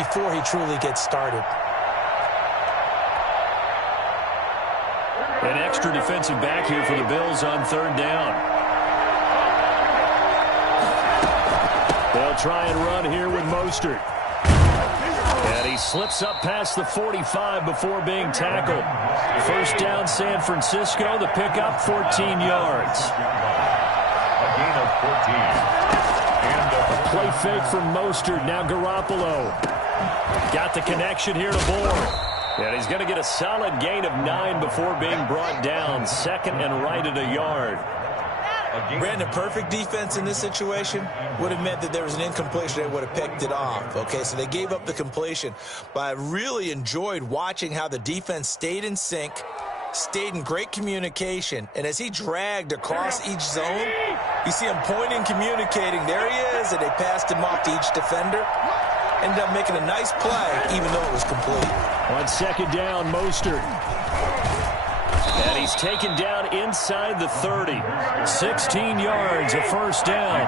before he truly gets started. An extra defensive back here for the Bills on third down. They'll try and run here with Mostert. And he slips up past the 45 before being tackled. First down, San Francisco. The pickup, 14 yards. A gain of 14. And a play fake from Mostert. Now Garoppolo. Got the connection here to Bourne. And he's going to get a solid gain of 9 before being brought down. Second and right at a yard. Brandon, perfect defense in this situation would have meant that there was an incompletion. They would have picked it off. Okay, so they gave up the completion. But I really enjoyed watching how the defense stayed in sync, stayed in great communication, and as he dragged across each zone, you see him pointing, communicating. There he is, and they passed him off to each defender. Ended up making a nice play, even though it was complete. On second down, Mostert. And he's taken down inside the 30. 16 yards, a first down. A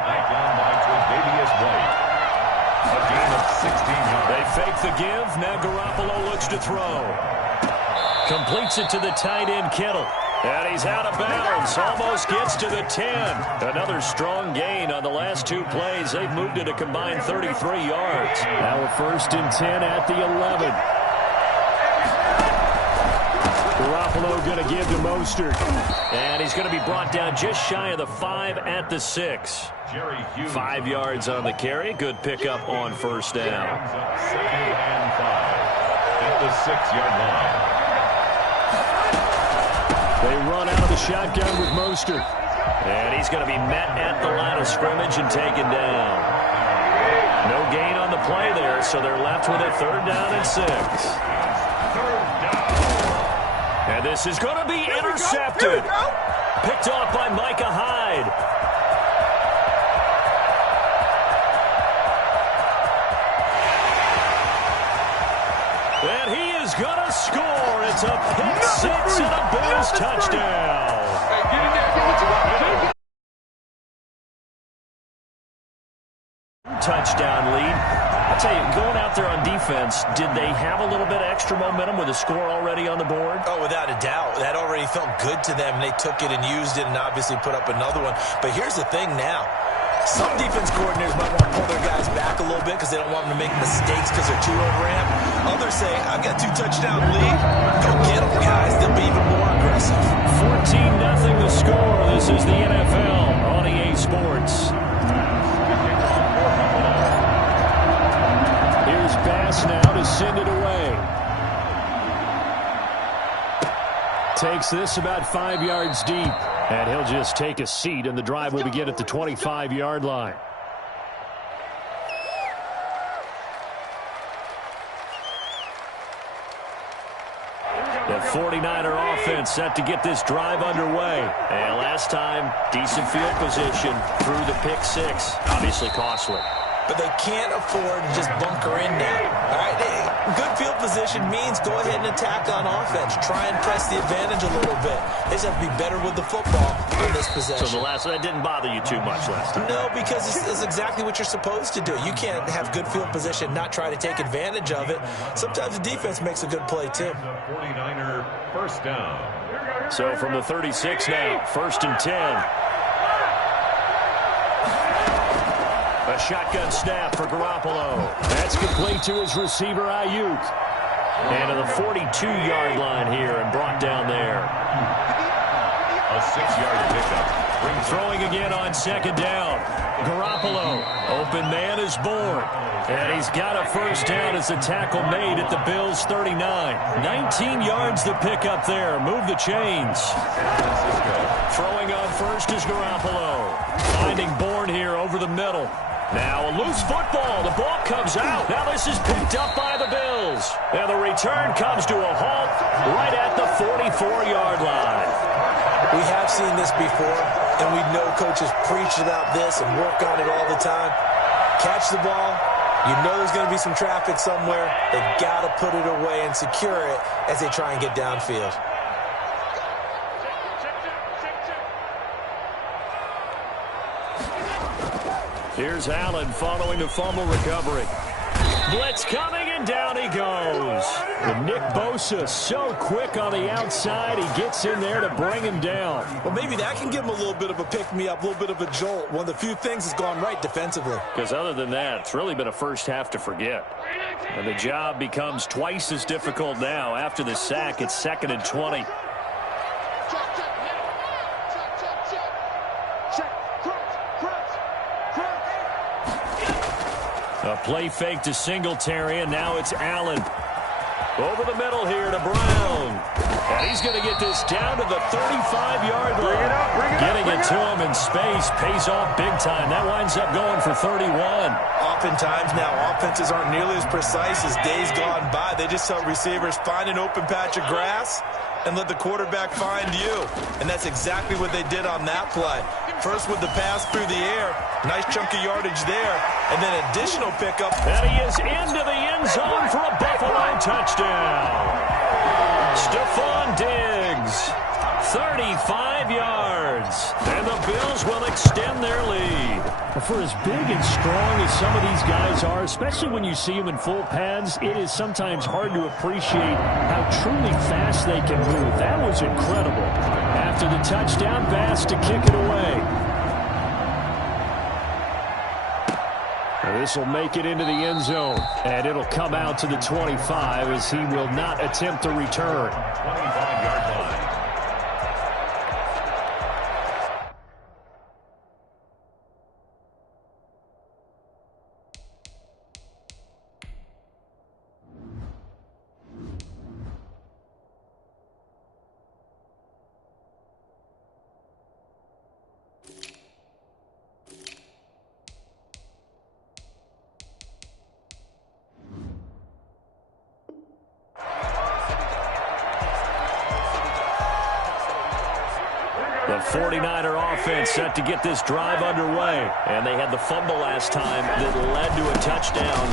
gain of 16 yards. They fake the give. Now Garoppolo looks to throw. Completes it to the tight end, Kittle. And he's out of bounds. Almost gets to the 10. Another strong gain on the last two plays. They've moved it a combined 33 yards. Now a first and 10 at the 11. Garoppolo going to give to Mostert. And he's going to be brought down just shy of the 5 at the 6. 5 yards on the carry. Good pickup on first down. Second and 5 at the 6-yard line. They run out of the shotgun with Mostert. And he's going to be met at the line of scrimmage and taken down. No gain on the play there, so they're left with a third down and 6. And this is going to be intercepted. Picked off by Micah Hyde. And he is going to score. It's a pick six and a Bills touchdown. Hey, get in there. Get what you want. Touchdown lead. I'll tell you, going out there on defense, did they have a little bit of extra momentum with a score already on the board? Oh, without a doubt. That already felt good to them. They took it and used it and obviously put up another one. But here's the thing now. Some defense coordinators might want to pull their guys back a little bit because they don't want them to make mistakes because they're too overramped. Others say, I've got 2 touchdown lead. Go get them, guys. They'll be even more aggressive. 14-0 the score. This is the NFL on EA Sports. Here's Bass now to send it away. Takes this about 5 yards deep. And he'll just take a seat, and the drive will begin at the 25-yard line. The 49er offense set to get this drive underway. And last time, decent field position through the pick 6. Obviously costly. But they can't afford to just bunker in now. All right? Good field position means go ahead and attack on offense. Try and press the advantage a little bit. They just have to be better with the football in this possession. So that didn't bother you too much last time? No, because it's exactly what you're supposed to do. You can't have good field position, not try to take advantage of it. Sometimes the defense makes a good play, too. 49er first down. So from the 36 now, first and 10. A shotgun snap for Garoppolo. That's complete to his receiver, Ayuk. And to the 42-yard line here and brought down there. A 6-yard pickup. Throwing again on second down. Garoppolo. Open man is Bourne. And he's got a first down as a tackle made at the Bills' 39. 19 yards the pickup there. Move the chains. Throwing on first is Garoppolo. Finding Bourne here over the middle. Now a loose football. The ball comes out. Now this is picked up by the Bills. And the return comes to a halt right at the 44-yard line. We have seen this before, and we know coaches preach about this and work on it all the time. Catch the ball. You know there's going to be some traffic somewhere. They've got to put it away and secure it as they try and get downfield. Here's Allen following the fumble recovery. Blitz coming, And down he goes. And Nick Bosa so quick on the outside. He gets in there to bring him down. Well, maybe that can give him a little bit of a pick-me-up, a little bit of a jolt. One of the few things that's gone right defensively. Because other than that, it's really been a first half to forget. And the job becomes twice as difficult now. After the sack, it's 2nd and 20. A play fake to Singletary, and now it's Allen. Over the middle here to Brown. And he's going to get this down to the 35-yard line. Getting it to him in space pays off big time. That winds up going for 31. Oftentimes now, offenses aren't nearly as precise as days gone by. They just tell receivers, find an open patch of grass and let the quarterback find you. And that's exactly what they did on that play. First with the pass through the air. Nice chunk of yardage there. And then additional pickup. And he is into the end zone for a Buffalo touchdown. Stephon Diggs, 35 yards. And the Bills will extend their lead. For as big and strong as some of these guys are, especially when you see them in full pads, it is sometimes hard to appreciate how truly fast they can move. That was incredible. After the touchdown, Bass to kick it away. This will make it into the end zone, and it'll come out to the 25 as he will not attempt to return. 25-yard line. The 49er offense set to get this drive underway. And they had the fumble last time that led to a touchdown.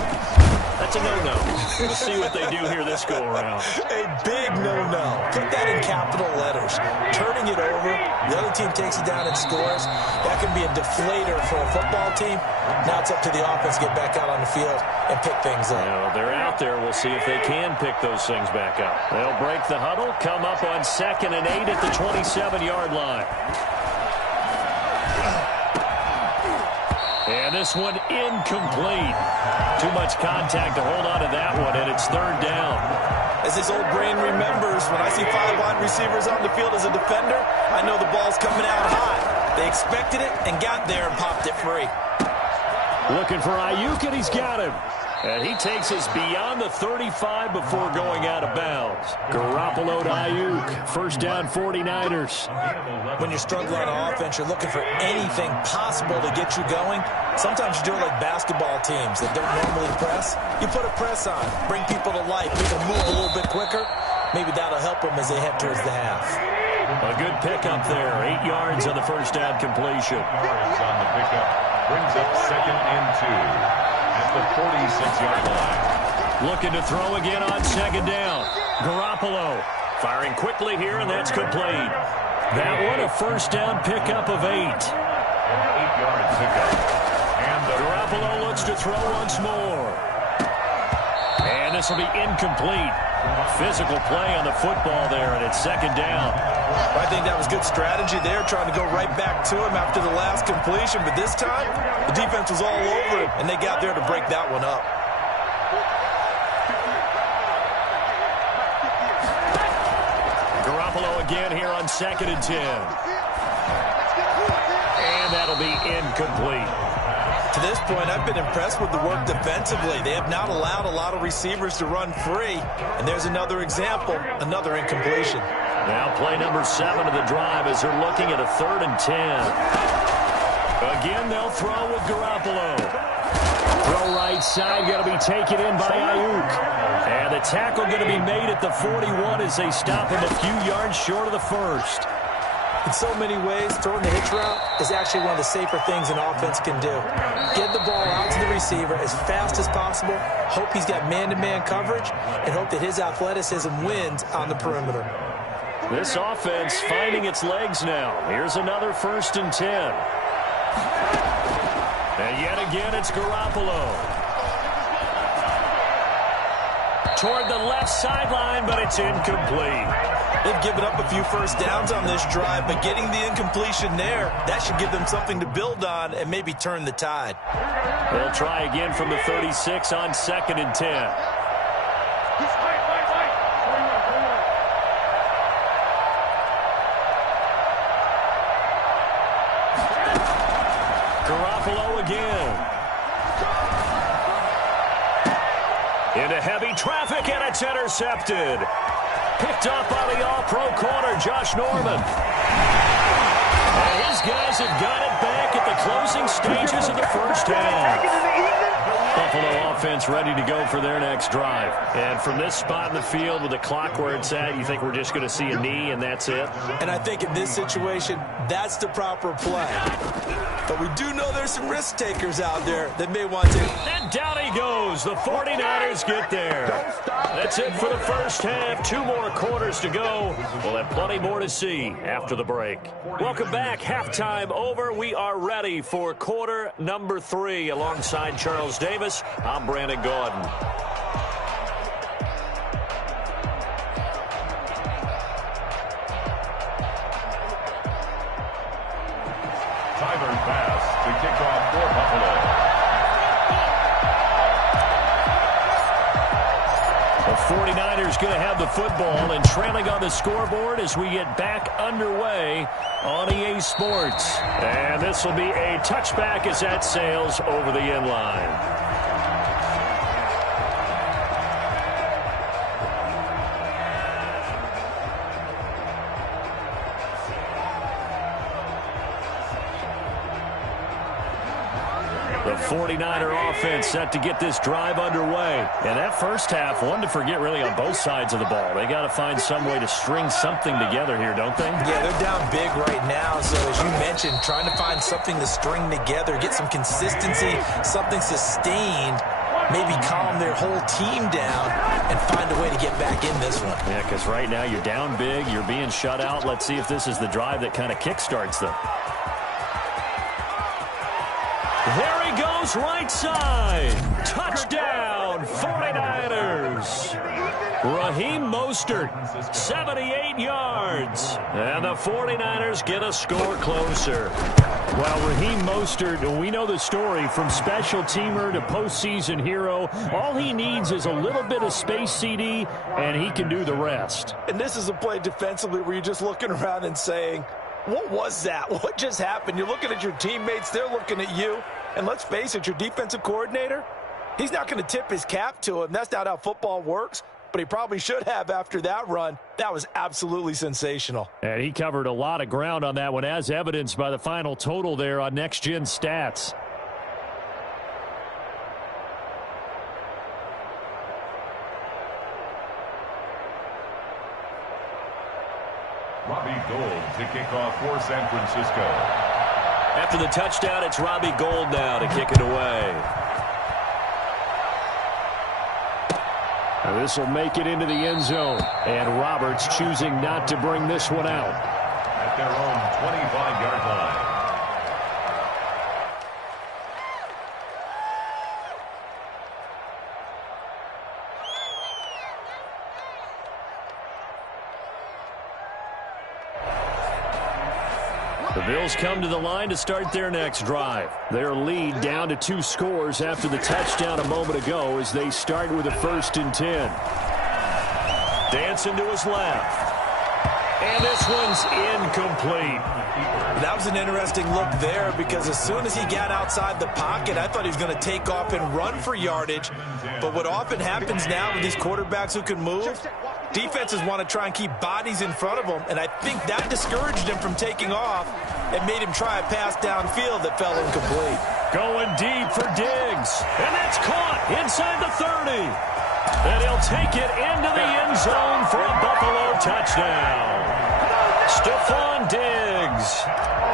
That's a no-no. We'll see what they do here this go-around. A big no-no. Put that in capital letters. Turning it over, the other team takes it down and scores. That can be a deflator for a football team. Now it's up to the offense to get back out on the field and pick things up. Well, they're out there. We'll see if they can pick those things back up. They'll break the huddle, come up on 2nd and 8 at the 27-yard line. And this one incomplete. Too much contact to hold on to that one, and it's 3rd down. As this old brain remembers, when I see 5 wide receivers on the field as a defender, I know the ball's coming out hot. They expected it and got there and popped it free. Looking for Ayuk, and he's got him. And he takes us beyond the 35 before going out of bounds. Garoppolo to Ayuk. 1st down, 49ers. When you're struggling on offense, you're looking for anything possible to get you going. Sometimes you do it like basketball teams that don't normally press. You put a press on, bring people to life, make them move a little bit quicker. Maybe that'll help them as they head towards the half. A good pickup there. 8 yards on the 1st down completion. Yards on the pickup brings up 2nd and 2. At the 46-yard line. Looking to throw again on 2nd down. Garoppolo firing quickly here, and that's complete. That one a 1st down pickup of 8. 8-yard pickup. And Garoppolo looks to throw once more. And this will be incomplete. Physical play on the football there, and it's 2nd down. I think that was good strategy there, trying to go right back to him after the last completion. But this time, the defense was all over him, and they got there to break that one up. Garoppolo again here on 2nd and 10. And that'll be incomplete. To this point, I've been impressed with the work defensively. They have not allowed a lot of receivers to run free. And there's another example, another incompletion. Now play number 7 of the drive as they're looking at a 3rd and 10. Again, they'll throw with Garoppolo. Throw right side, going to be taken in by Ayuk. And the tackle going to be made at the 41 as they stop him a few yards short of the 1st. In so many ways, throwing the hitch route is actually one of the safer things an offense can do. Get the ball out to the receiver as fast as possible, hope he's got man-to-man coverage, and hope that his athleticism wins on the perimeter. This offense finding its legs now. Here's another 1st and 10. And yet again, it's Garoppolo. toward the left sideline, but it's incomplete. They've given up a few first downs on this drive, but getting the incompletion there, that should give them something to build on and maybe turn the tide. They'll try again from the 36 on 2nd and 10. Garoppolo again. Into heavy traffic, and it's intercepted. Picked up by the all-pro corner, Josh Norman. And his guys have got it back at the closing stages of the first half. Buffalo offense ready to go for their next drive. And from this spot in the field with the clock where it's at, you think we're just going to see a knee and that's it? And I think in this situation, that's the proper play. But we do know there's some risk takers out there that may want to. And down he goes. The 49ers get there. That's it for the first half. 2 more quarters to go. We'll have plenty more to see after the break. Welcome back. Halftime over. We are ready for quarter number 3. Alongside Charles Davis, I'm Brandon Gaudin. Tyler Bass to kick off for Buffalo. The 49ers going to have the football and trailing on the scoreboard as we get back underway on EA Sports. And this will be a touchback as that sails over the end line. The 49er offense set to get this drive underway. And that first half, one to forget really on both sides of the ball. They got to find some way to string something together here, don't they? Yeah, they're down big right now. So as you mentioned, trying to find something to string together, get some consistency, something sustained, maybe calm their whole team down and find a way to get back in this one. Yeah, because right now you're down big, you're being shut out. Let's see if this is the drive that kind of kickstarts them. There he goes, right side. Touchdown, 49ers. Raheem Mostert, 78 yards. And the 49ers get a score closer. Well, Raheem Mostert, we know the story from special teamer to postseason hero. All he needs is a little bit of space, CD, and he can do the rest. And this is a play defensively where you're just looking around and saying, what was that? What just happened? You're looking at your teammates. They're looking at you. And let's face it, your defensive coordinator, he's not going to tip his cap to him. That's not how football works. But he probably should have after that run. That was absolutely sensational. And he covered a lot of ground on that one, as evidenced by the final total there on Next Gen Stats. Robbie Gould to kick off for San Francisco. After the touchdown, it's Robbie Gould now to kick it away. Now this will make it into the end zone. And Roberts choosing not to bring this one out. At their own 25-yard line. The Bills come to the line to start their next drive. Their lead down to 2 scores after the touchdown a moment ago as they start with a 1st and 10. Dancing to his left. And this one's incomplete. That was an interesting look there because as soon as he got outside the pocket, I thought he was going to take off and run for yardage. But what often happens now with these quarterbacks who can move, defenses want to try and keep bodies in front of them, and I think that discouraged him from taking off and made him try a pass downfield that fell incomplete. Going deep for Diggs, and that's caught inside the 30. And he'll take it into the end zone for a Buffalo touchdown. Stephon Diggs,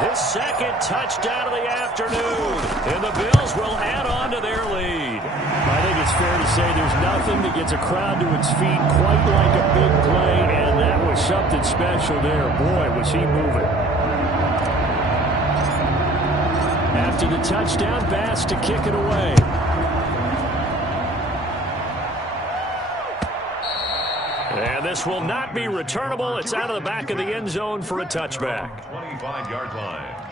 his 2nd touchdown of the afternoon, and the Bills will add on to their lead. I think it's fair to say there's nothing that gets a crowd to its feet quite like a big play, and that was something special there. Boy, was he moving. After the touchdown, Bass to kick it away. And this will not be returnable. It's out of the back of the end zone for a touchback. 25-yard line.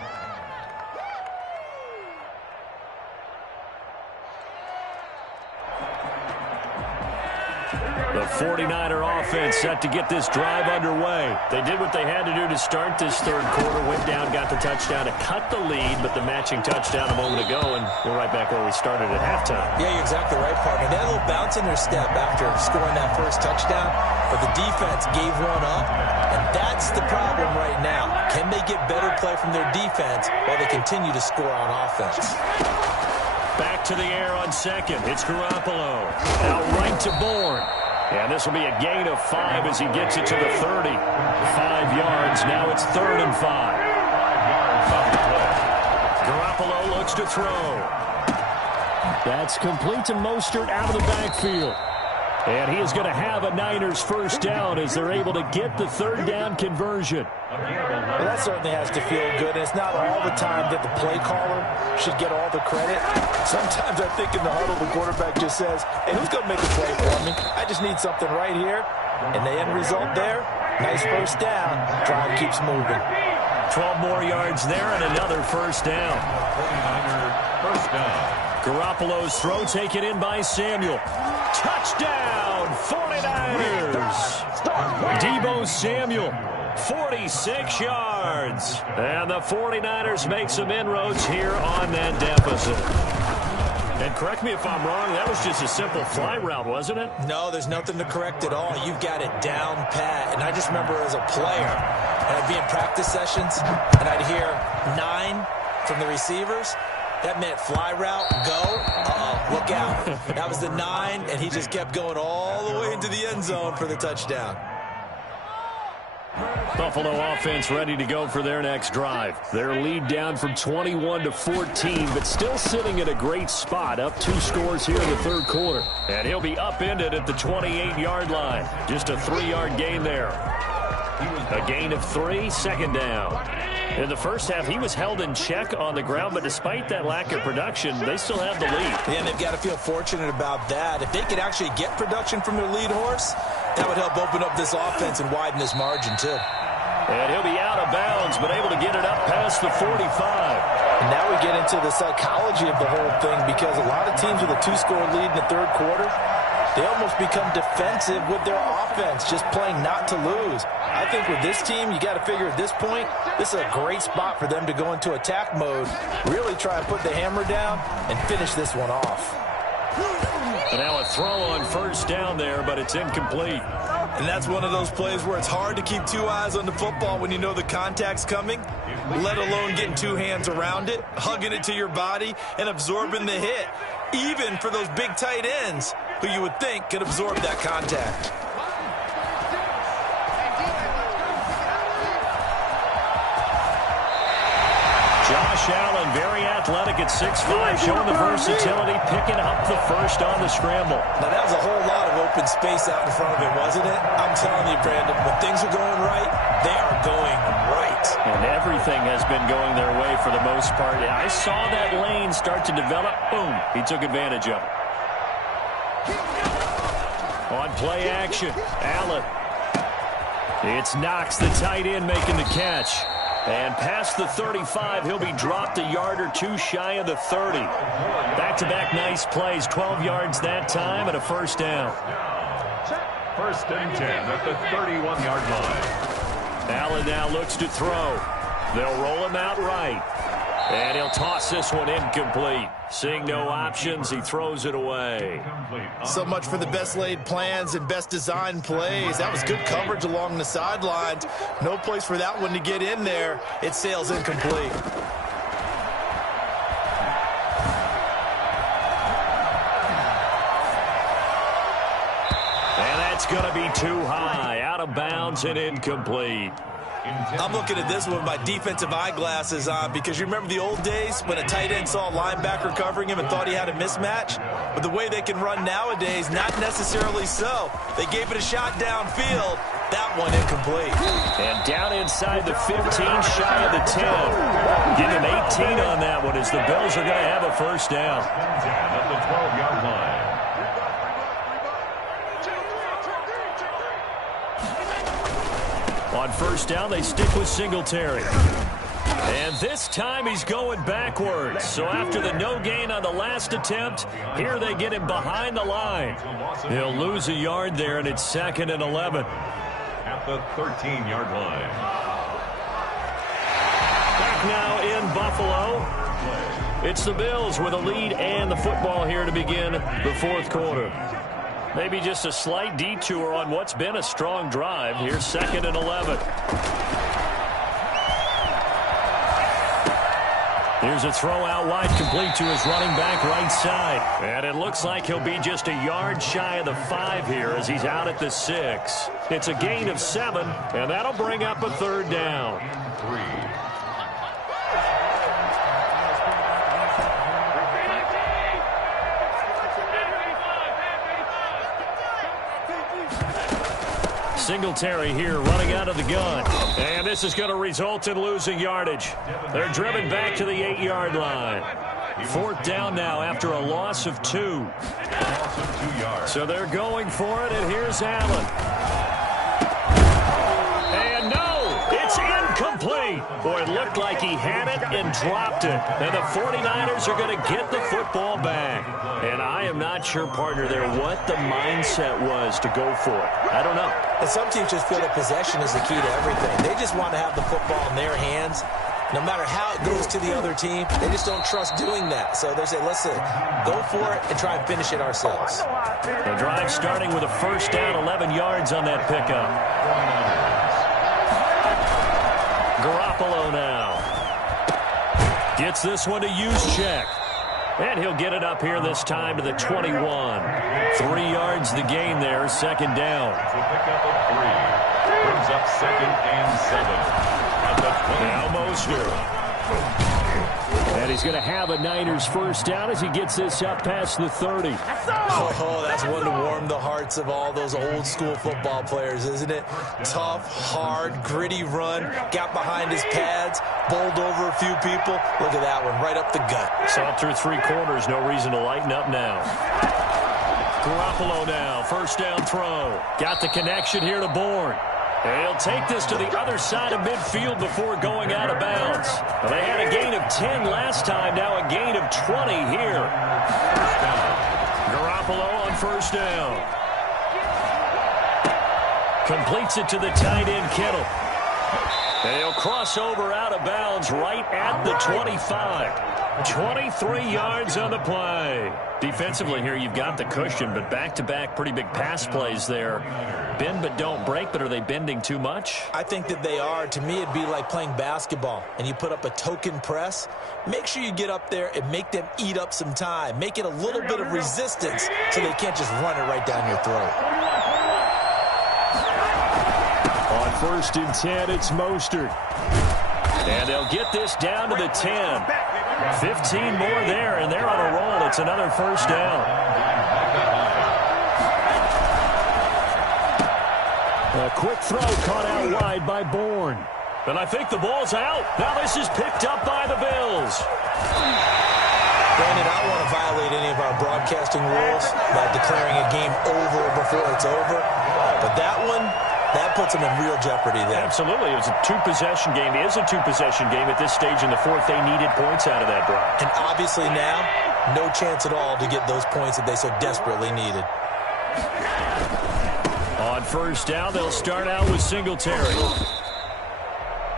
The 49er offense set to get this drive underway. They did what they had to do to start this third quarter. Went down, got the touchdown to cut the lead, but the matching touchdown a moment ago, and we're right back where we started at halftime. Yeah, you're exactly right, partner. They had a little bounce in their step after scoring that first touchdown, but the defense gave one up, and that's the problem right now. Can they get better play from their defense while they continue to score on offense? Back to the air on second. It's Garoppolo. Out right to Bourne. And this will be a gain of 5 as he gets it to the 30. 5 yards. Now it's 3rd and 5. 5 yards on the play. Garoppolo looks to throw. That's complete to Mostert out of the backfield. And he is going to have a Niners first down as they're able to get the third down conversion. Well, that certainly has to feel good. And it's not all the time that the play caller should get all the credit. Sometimes I think in the huddle, the quarterback just says, hey, who's going to make a play for me? I just need something right here. And the end result there, nice first down. Drive keeps moving. 12 more yards there and another first down. 49er first down. Garoppolo's throw taken in by Samuel. Touchdown, 49ers. Deebo Samuel, 46 yards. And the 49ers make some inroads here on that deficit. And correct me if I'm wrong, that was just a simple fly route, wasn't it? No, there's nothing to correct at all. You've got it down pat. And I just remember as a player, and I'd be in practice sessions, and I'd hear 9 from the receivers. That meant fly route, go, look out. That was the 9, and he just kept going all the way into the end zone for the touchdown. Buffalo offense ready to go for their next drive. Their lead down from 21 to 14, but still sitting at a great spot, up 2 scores here in the third quarter. And he'll be upended at the 28-yard line. Just a 3-yard gain there. A gain of 3, second down. In the first half, he was held in check on the ground, but despite that lack of production, they still have the lead. Yeah, and they've got to feel fortunate about that. If they could actually get production from their lead horse, that would help open up this offense and widen this margin, too. And he'll be out of bounds, but able to get it up past the 45. And now we get into the psychology of the whole thing, because a lot of teams with a 2-score lead in the third quarter, they almost become defensive with their offense, just playing not to lose. I think with this team, you got to figure at this point, this is a great spot for them to go into attack mode, really try and put the hammer down and finish this one off. And now a throw on first down there, but it's incomplete. And that's one of those plays where it's hard to keep 2 eyes on the football when you know the contact's coming, let alone getting 2 hands around it, hugging it to your body, and absorbing the hit, even for those big tight ends who you would think could absorb that contact. Josh Allen, very athletic at 6'5", showing the versatility, picking up the first on the scramble. Now, that was a whole lot of open space out in front of him, wasn't it? I'm telling you, Brandon, when things are going right, they are going right. And everything has been going their way for the most part. I saw that lane start to develop. Boom, he took advantage of it. On play action, Allen. It's Knox, the tight end, making the catch. And past the 35, he'll be dropped a yard or 2 shy of the 30. Back-to-back nice plays, 12 yards that time and a first down. 1st and 10 at the 31-yard line. Allen now looks to throw. They'll roll him out right. And he'll toss this one incomplete. Seeing no options, he throws it away. So much for the best laid plans and best designed plays. That was good coverage along the sidelines. No place for that one to get in there. It sails incomplete. And that's going to be too high. Out of bounds and incomplete. I'm looking at this one with my defensive eyeglasses on, because you remember the old days when a tight end saw a linebacker covering him and thought he had a mismatch? But the way they can run nowadays, not necessarily so. They gave it a shot downfield. That one incomplete. And down inside the 15, shy of the 10. Give him 18 on that one as the Bills are going to have a first down. At the 12-yard line. On first down, they stick with Singletary. And this time he's going backwards. So after the no gain on the last attempt, here they get him behind the line. He'll lose a yard there, and it's 2nd and 11. At the 13-yard line. Back now in Buffalo. It's the Bills with a lead and the football here to begin the fourth quarter. Maybe just a slight detour on what's been a strong drive. Here's 2nd and 11. Here's a throw out wide, complete to his running back right side. And it looks like he'll be just a yard shy of the 5 here as he's out at the 6. It's a gain of 7, and that'll bring up a 3rd down. 3. Singletary here running out of the gun. And this is going to result in losing yardage. They're driven back to the 8-yard line. 4th down now after a loss of 2. So they're going for it, and here's Allen. And no, it's incomplete. Boy, it looked like he had it and dropped it. And the 49ers are going to get the football back. And I am not sure, partner, there what the mindset was to go for it. I don't know. And some teams just feel that possession is the key to everything. They just want to have the football in their hands. No matter how it goes to the other team, they just don't trust doing that. So they say, listen, go for it and try and finish it ourselves. The drive starting with a 1st down, 11 yards on that pickup. Garoppolo now. Gets this one to Juszczyk. And he'll get it up here this time to the 21. 3 yards the gain there, 2nd down. Pickup of 3. Brings up 2nd and 7. At the 20. Now Mostert. And he's going to have a Niners 1st down as he gets this up past the 30. Oh, that's one to warm the hearts of all those old school football players, isn't it? Tough, hard, gritty run, got behind his pads, bowled over a few people. Look at that one, right up the gut. Saw through 3 quarters, no reason to lighten up now. Garoppolo now, 1st down throw. Got the connection here to Bourne. And he'll take this to the other side of midfield before going out of bounds. Well, they had a gain of 10 last time, now a gain of 20 here. Garoppolo on 1st down. Completes it to the tight end, Kittle. And he'll cross over out of bounds right at the 25. 23 yards on the play. Defensively here, you've got the cushion, but back-to-back pretty big pass plays there. Bend but don't break, but are they bending too much? I think that they are. To me, it'd be like playing basketball, and you put up a token press. Make sure you get up there and make them eat up some time. Make it a little bit of resistance so they can't just run it right down your throat. On 1st and 10, it's Mostert. And they'll get this down to the 10. 15 more there, and they're on a roll. It's another 1st down. A quick throw caught out wide by Bourne. And I think the ball's out. Now this is picked up by the Bills. Brandon, I don't want to violate any of our broadcasting rules by declaring a game over before it's over. But that one, that puts them in real jeopardy there. Absolutely. It was a 2-possession game. It is a 2-possession game at this stage in the 4th. They needed points out of that drive. And obviously now, no chance at all to get those points that they so desperately needed. On 1st down, they'll start out with Singletary.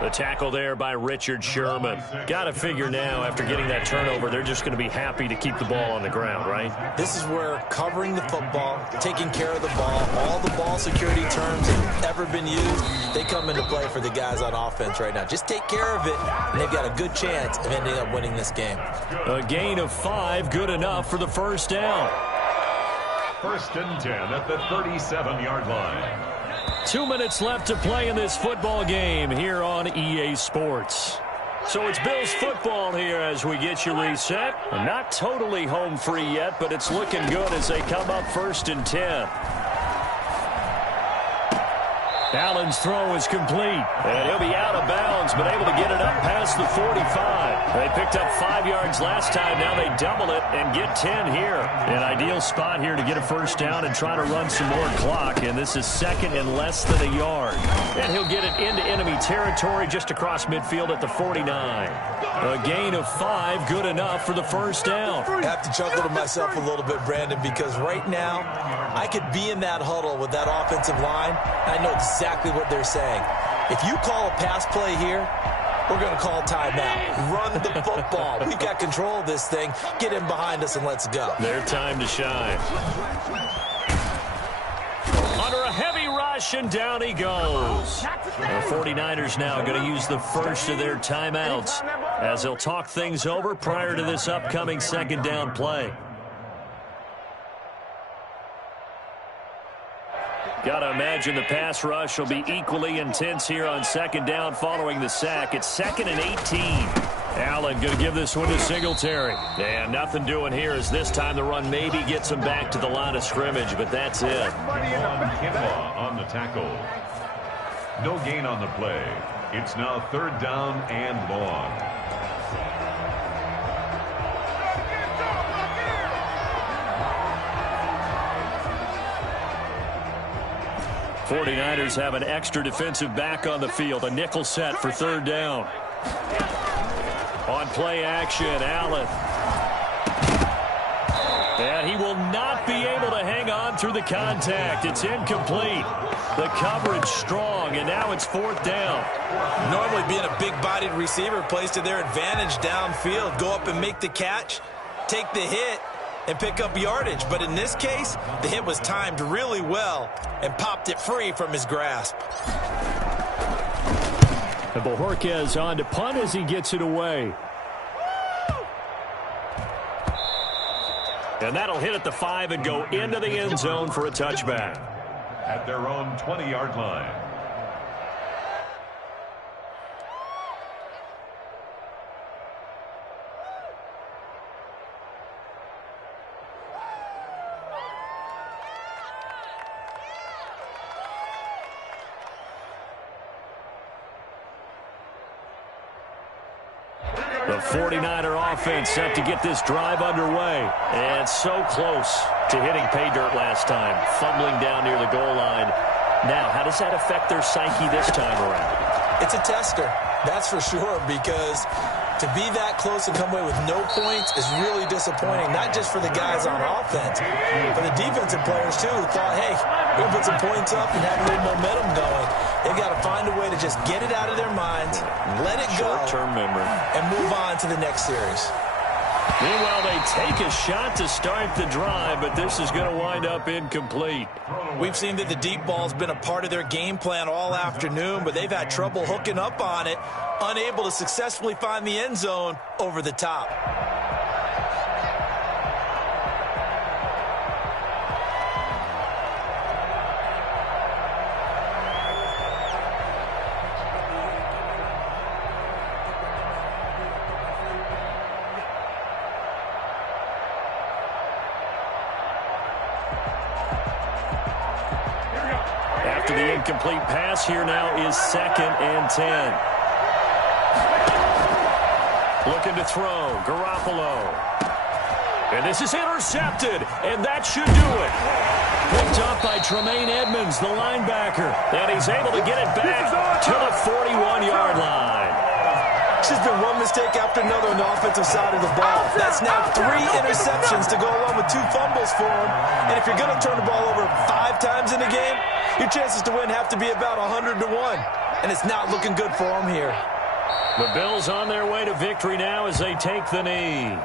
The tackle there by Richard Sherman. Got to figure now, after getting that turnover, they're just going to be happy to keep the ball on the ground, right? This is where covering the football, taking care of the ball, all the ball security terms that have ever been used, they come into play for the guys on offense right now. Just take care of it, and they've got a good chance of ending up winning this game. A gain of 5, good enough for the 1st down. 1st and 10 at the 37-yard line. 2 minutes left to play in this football game here on EA Sports. So it's Bills football here as we get you reset. Not totally home free yet, but it's looking good as they come up 1st and 10. Allen's throw is complete. And he'll be out of bounds, but able to get it up past the 45. They picked up 5 yards last time. Now they double it and get 10 here. An ideal spot here to get a first down and try to run some more clock. And this is second and less than a yard. And he'll get it into enemy territory just across midfield at the 49. A gain of 5, good enough for the first down. I have to chuckle to myself a little bit, Brandon, because right now I could be in that huddle with that offensive line. I know exactly what they're saying. If you call a pass play here, we're going to call timeout. Run the football. We've got control of this thing. Get in behind us and let's go. Their time to shine. Under a heavy rush, and down he goes. The 49ers now going to use the first of their timeouts as they'll talk things over prior to this upcoming second down play. Got to imagine the pass rush will be equally intense here on second down following the sack. It's 2nd and 18. Allen going to give this one to Singletary. And nothing doing here as this time the run maybe gets him back to the line of scrimmage, but that's it. Kinlaw on the tackle. No gain on the play. It's now 3rd down and long. '49ers have an extra defensive back on the field. A nickel set for 3rd down. On play action, Allen. And he will not be able to hang on through the contact. It's incomplete. The coverage strong, and now it's 4th down. Normally being a big-bodied receiver plays to their advantage downfield. Go up and make the catch, take the hit, and pick up yardage. But in this case, the hit was timed really well and popped it free from his grasp. And Bojorquez on to punt as he gets it away. And that'll hit at the 5 and go into the end zone for a touchback. At their own 20-yard line. The 49er offense set to get this drive underway. And so close to hitting pay dirt last time, fumbling down near the goal line. Now, how does that affect their psyche this time around? It's a tester, that's for sure, because to be that close and come away with no points is really disappointing, not just for the guys on offense, but the defensive players, too, who thought, hey, we'll put some points up and have a little momentum going. They've got to find a way to just get it out of their minds, let it go, short-term memory, and move on to the next series. Meanwhile, they take a shot to start the drive, but this is going to wind up incomplete. We've seen that the deep ball's been a part of their game plan all afternoon, but they've had trouble hooking up on it, unable to successfully find the end zone over the top. After the incomplete pass, here now is 2nd and 10. Looking to throw, Garoppolo. And this is intercepted, and that should do it. Picked up by Tremaine Edmonds, the linebacker. And he's able to get it back to the 41-yard line. It's just been one mistake after another on the offensive side of the ball. That's now 3 interceptions to go along with 2 fumbles for him. And if you're going to turn the ball over 5 times in a game, your chances to win have to be about 100 to 1. And it's not looking good for him here. The Bills on their way to victory now as they take the knee.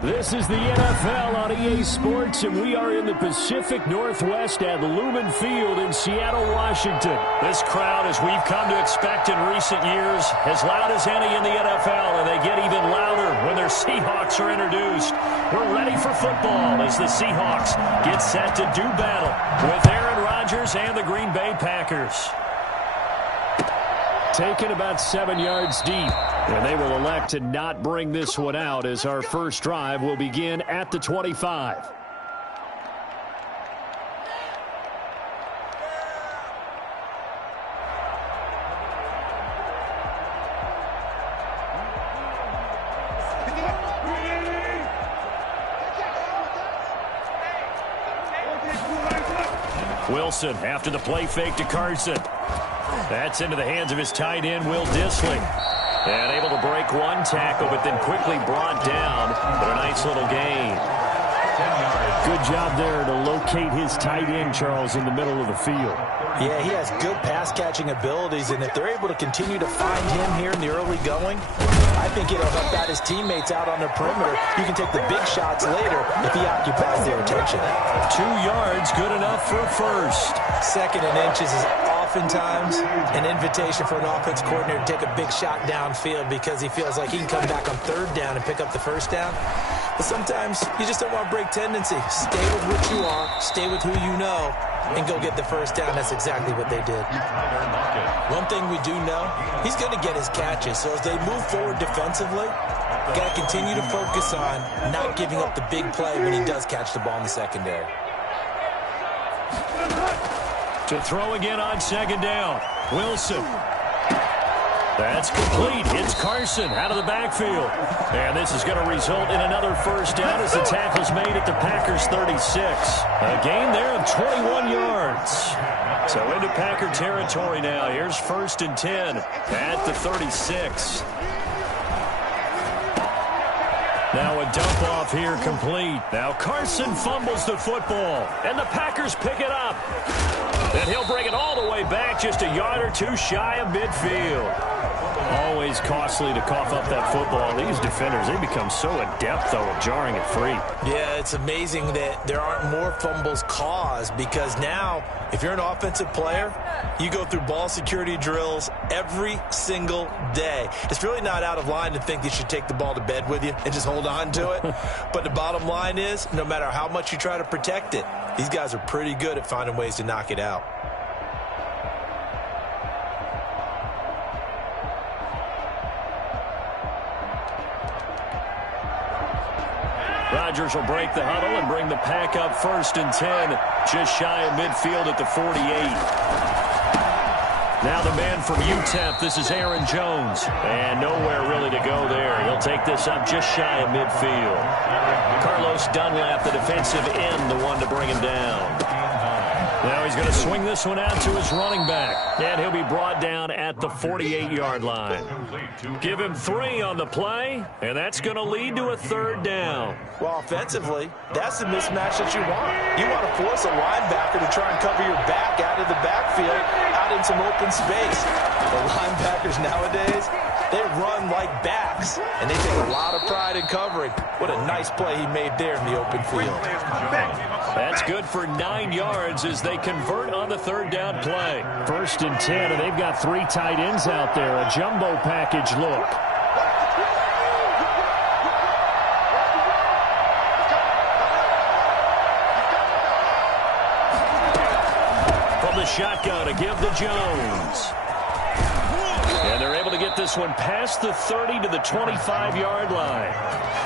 This is the NFL on EA Sports, and we are in the Pacific Northwest at Lumen Field in Seattle, Washington. This crowd, as we've come to expect in recent years, as loud as any in the NFL, and they get even louder when their Seahawks are introduced. We're ready for football as the Seahawks get set to do battle with Aaron Rodgers and the Green Bay Packers. Taken about 7 yards deep, and they will elect to not bring this one out as our first drive will begin at the 25. Wilson after the play fake to Carson. That's into the hands of his tight end, Will Dissly. And able to break one tackle, but then quickly brought down. But a nice little gain. Good job there to locate his tight end, Charles, in the middle of the field. Yeah, he has good pass-catching abilities, and if they're able to continue to find him here in the early going, I think it'll help out his teammates out on the perimeter. You can take the big shots later if he occupies their attention. 2 yards, good enough for first. Second and inches is oftentimes an invitation for an offense coordinator to take a big shot downfield because he feels like he can come back on third down and pick up the first down. But sometimes you just don't want to break tendency. Stay with what you are, stay with who you know, and go get the first down. That's exactly what they did. One thing we do know, he's going to get his catches. So as they move forward defensively, got to continue to focus on not giving up the big play when he does catch the ball in the secondary. To throw again on second down. Wilson. That's complete. It's Carson out of the backfield. And this is going to result in another first down as the tackle's made at the Packers 36. A gain there of 21 yards. So into Packer territory now. Here's 1st and 10 at the 36. Now a dump off here complete. Now Carson fumbles the football, and the Packers pick it up. And he'll bring it all the way back just a yard or two shy of midfield. Always costly to cough up that football. These defenders, they become so adept, though, at jarring it free. Yeah, it's amazing that there aren't more fumbles caused because now, if you're an offensive player, you go through ball security drills every single day. It's really not out of line to think that you should take the ball to bed with you and just hold on to it. But the bottom line is, no matter how much you try to protect it, these guys are pretty good at finding ways to knock it out. Rodgers will break the huddle and bring the pack up 1st and 10, just shy of midfield at the 48. Now the man from UTEP, this is Aaron Jones. And nowhere really to go there. He'll take this up just shy of midfield. Carlos Dunlap, the defensive end, the one to bring him down. Now he's going to swing this one out to his running back. And he'll be brought down at the 48-yard line. Give him 3 on the play, and that's going to lead to a 3rd down. Well, offensively, that's the mismatch that you want. You want to force a linebacker to try and cover your back out of the backfield, out in some open space. The linebackers nowadays, they run like backs, and they take a lot of pride in covering. What a nice play he made there in the open field. That's good for 9 yards as they convert on the 3rd down play. 1st and 10, and they've got 3 tight ends out there. A jumbo package look. From the shotgun to give to Jones. And they're able to get this one past the 30 to the 25-yard line.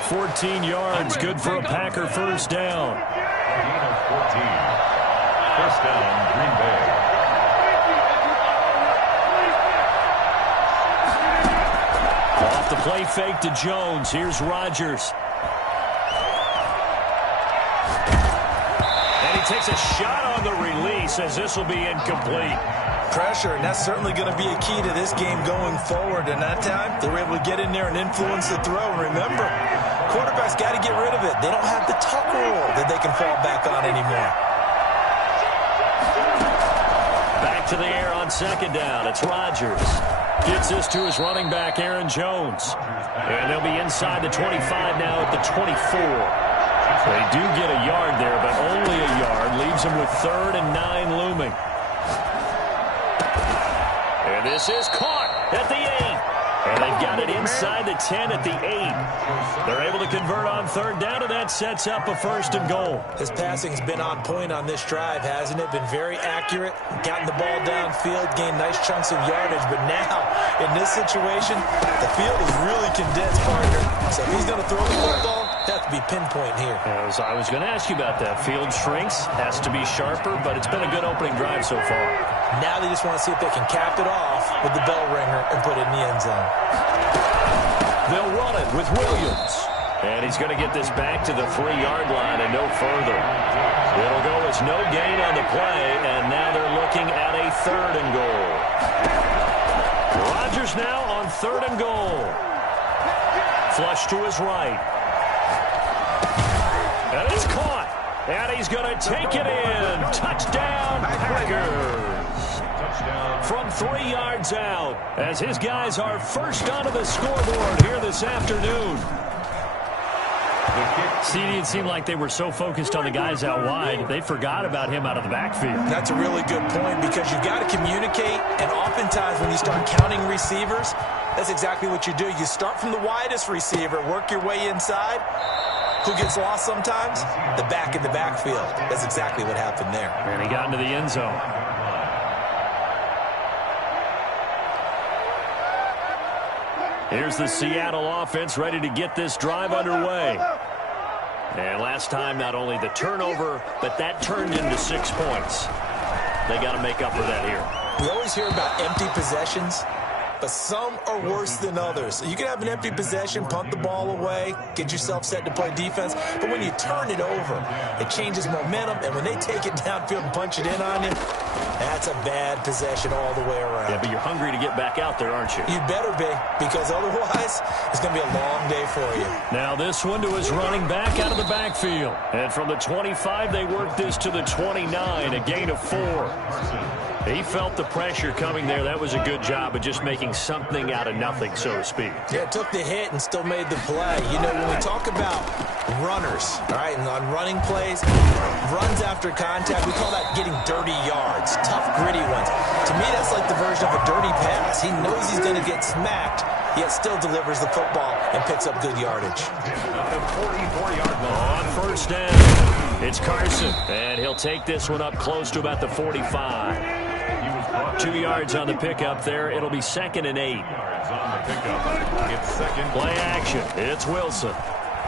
14 yards, good for a Packer first down. Gain of 14. First down, Green Bay. Off the play fake to Jones. Here's Rodgers. And he takes a shot on the release as this will be incomplete. Pressure, and that's certainly going to be a key to this game going forward. And that time, they were able to get in there and influence the throw. And remember, quarterbacks got to get rid of it. They don't have the tuck rule that they can fall back on anymore. Back Back to the air on second down. It's Rodgers. Gets this to his running back, Aaron Jones. And they'll be inside the 25 now at the 24. They do get a yard there, but only a yard. Leaves them with 3rd and 9 looming. And this is caught at the 8. And they've got it inside the 10 at the 8. They're able to convert on 3rd down, and that sets up a 1st and goal. His passing's been on point on this drive, hasn't it? Been very accurate, gotten the ball downfield, gained nice chunks of yardage. But now, in this situation, the field is really condensed, partner. So if he's going to throw the football, it has to be pinpoint here. I was going to ask you about that. Field shrinks, has to be sharper, but it's been a good opening drive so far. Now they just want to see if they can cap it off with the bell ringer and put it in the end zone. They'll run it with Williams. And he's going to get this back to the 3-yard line and no further. It'll go as no gain on the play, and now they're looking at a 3rd and goal. Rodgers now on 3rd and goal. Flush to his right. And it's caught. And he's going to take it in. Touchdown, Packers. From 3 yards out, as his guys are first onto the scoreboard here this afternoon. CD, it seemed like they were so focused on the guys out wide, they forgot about him out of the backfield. That's a really good point, because you've got to communicate, and oftentimes when you start counting receivers, that's exactly what you do. You start from the widest receiver, work your way inside. Who gets lost sometimes? The back in the backfield. That's exactly what happened there. And he got into the end zone. Here's the Seattle offense ready to get this drive underway. And last time, not only the turnover, but that turned into 6 points. They got to make up for that here. We always hear about empty possessions, but some are worse than others. So you can have an empty possession, punt the ball away, get yourself set to play defense, but when you turn it over, it changes momentum, and when they take it downfield and punch it in on you, that's a bad possession all the way around. Yeah, but you're hungry to get back out there, aren't you? You better be, because otherwise it's going to be a long day for you. Now this one to his running back out of the backfield. And from the 25, they work this to the 29, a gain of 4. He felt the pressure coming there. That was a good job of just making something out of nothing, so to speak. Yeah, took the hit and still made the play. You know, when we talk about runners, all right, and on running plays, runs after contact, we call that getting dirty yards, tough, gritty ones. To me, that's like the version of a dirty pass. He knows he's going to get smacked, yet still delivers the football and picks up good yardage. The 44-yard line. On 1st down, it's Carson, and he'll take this one up close to about the 45. 2 yards on the pickup there. It'll be 2nd and 8. Yards on the pickup. It's second. Play action. It's Wilson.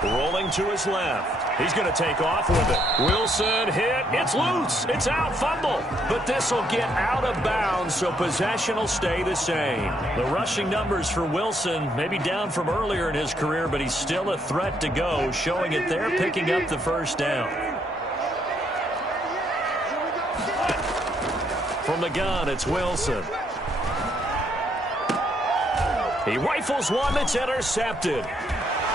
Rolling to his left. He's going to take off with it. Wilson hit. It's loose. It's out. Fumble. But this will get out of bounds, so possession will stay the same. The rushing numbers for Wilson maybe down from earlier in his career, but he's still a threat to go, showing it there, picking up the 1st down. From the gun, it's Wilson. He rifles one that's intercepted.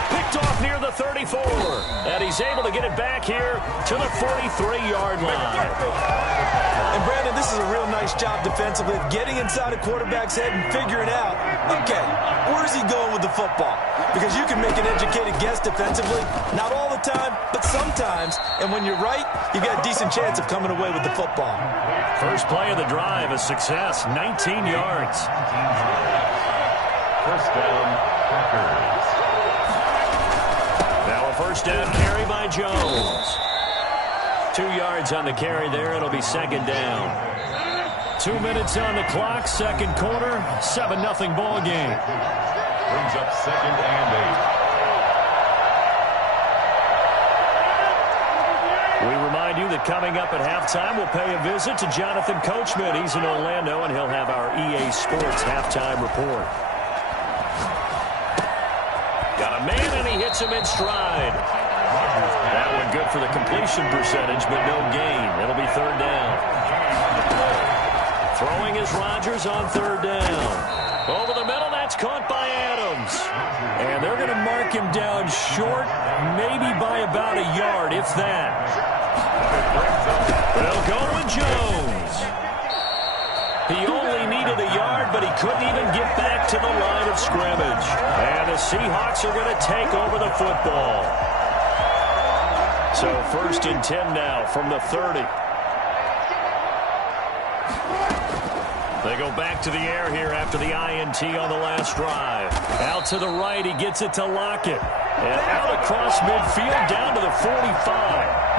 Picked off near the 34. And he's able to get it back here to the 43-yard line. And, Brandon, this is a real nice job defensively of getting inside a quarterback's head and figuring out, okay, where's he going with the football? Because you can make an educated guess defensively, not all the time, but sometimes. And when you're right, you've got a decent chance of coming away with the football. First play of the drive, a success, 19 yards. 1st down, Packers. Now a 1st down carry by Jones. 2 yards on the carry there. It'll be 2nd down. 2 minutes on the clock, 2nd quarter, 7-0 ball game. Brings up 2nd and 8. We remind you that coming up at halftime, we'll pay a visit to Jonathan Coachman. He's in Orlando, and he'll have our EA Sports halftime report. Got a man, and he hits him in stride. That one good for the completion percentage, but no gain. It'll be 3rd down. Throwing is Rodgers on 3rd down. Over the middle, that's caught by Adams. And they're going to mark him down short, maybe by about a yard, if that. They'll go with Jones. He only needed a yard, but he couldn't even get back to the line of scrimmage. And the Seahawks are going to take over the football. So 1st and 10 now from the 30. They go back to the air here after the INT on the last drive. Out to the right, he gets it to Lockett. And out across midfield down to the 45.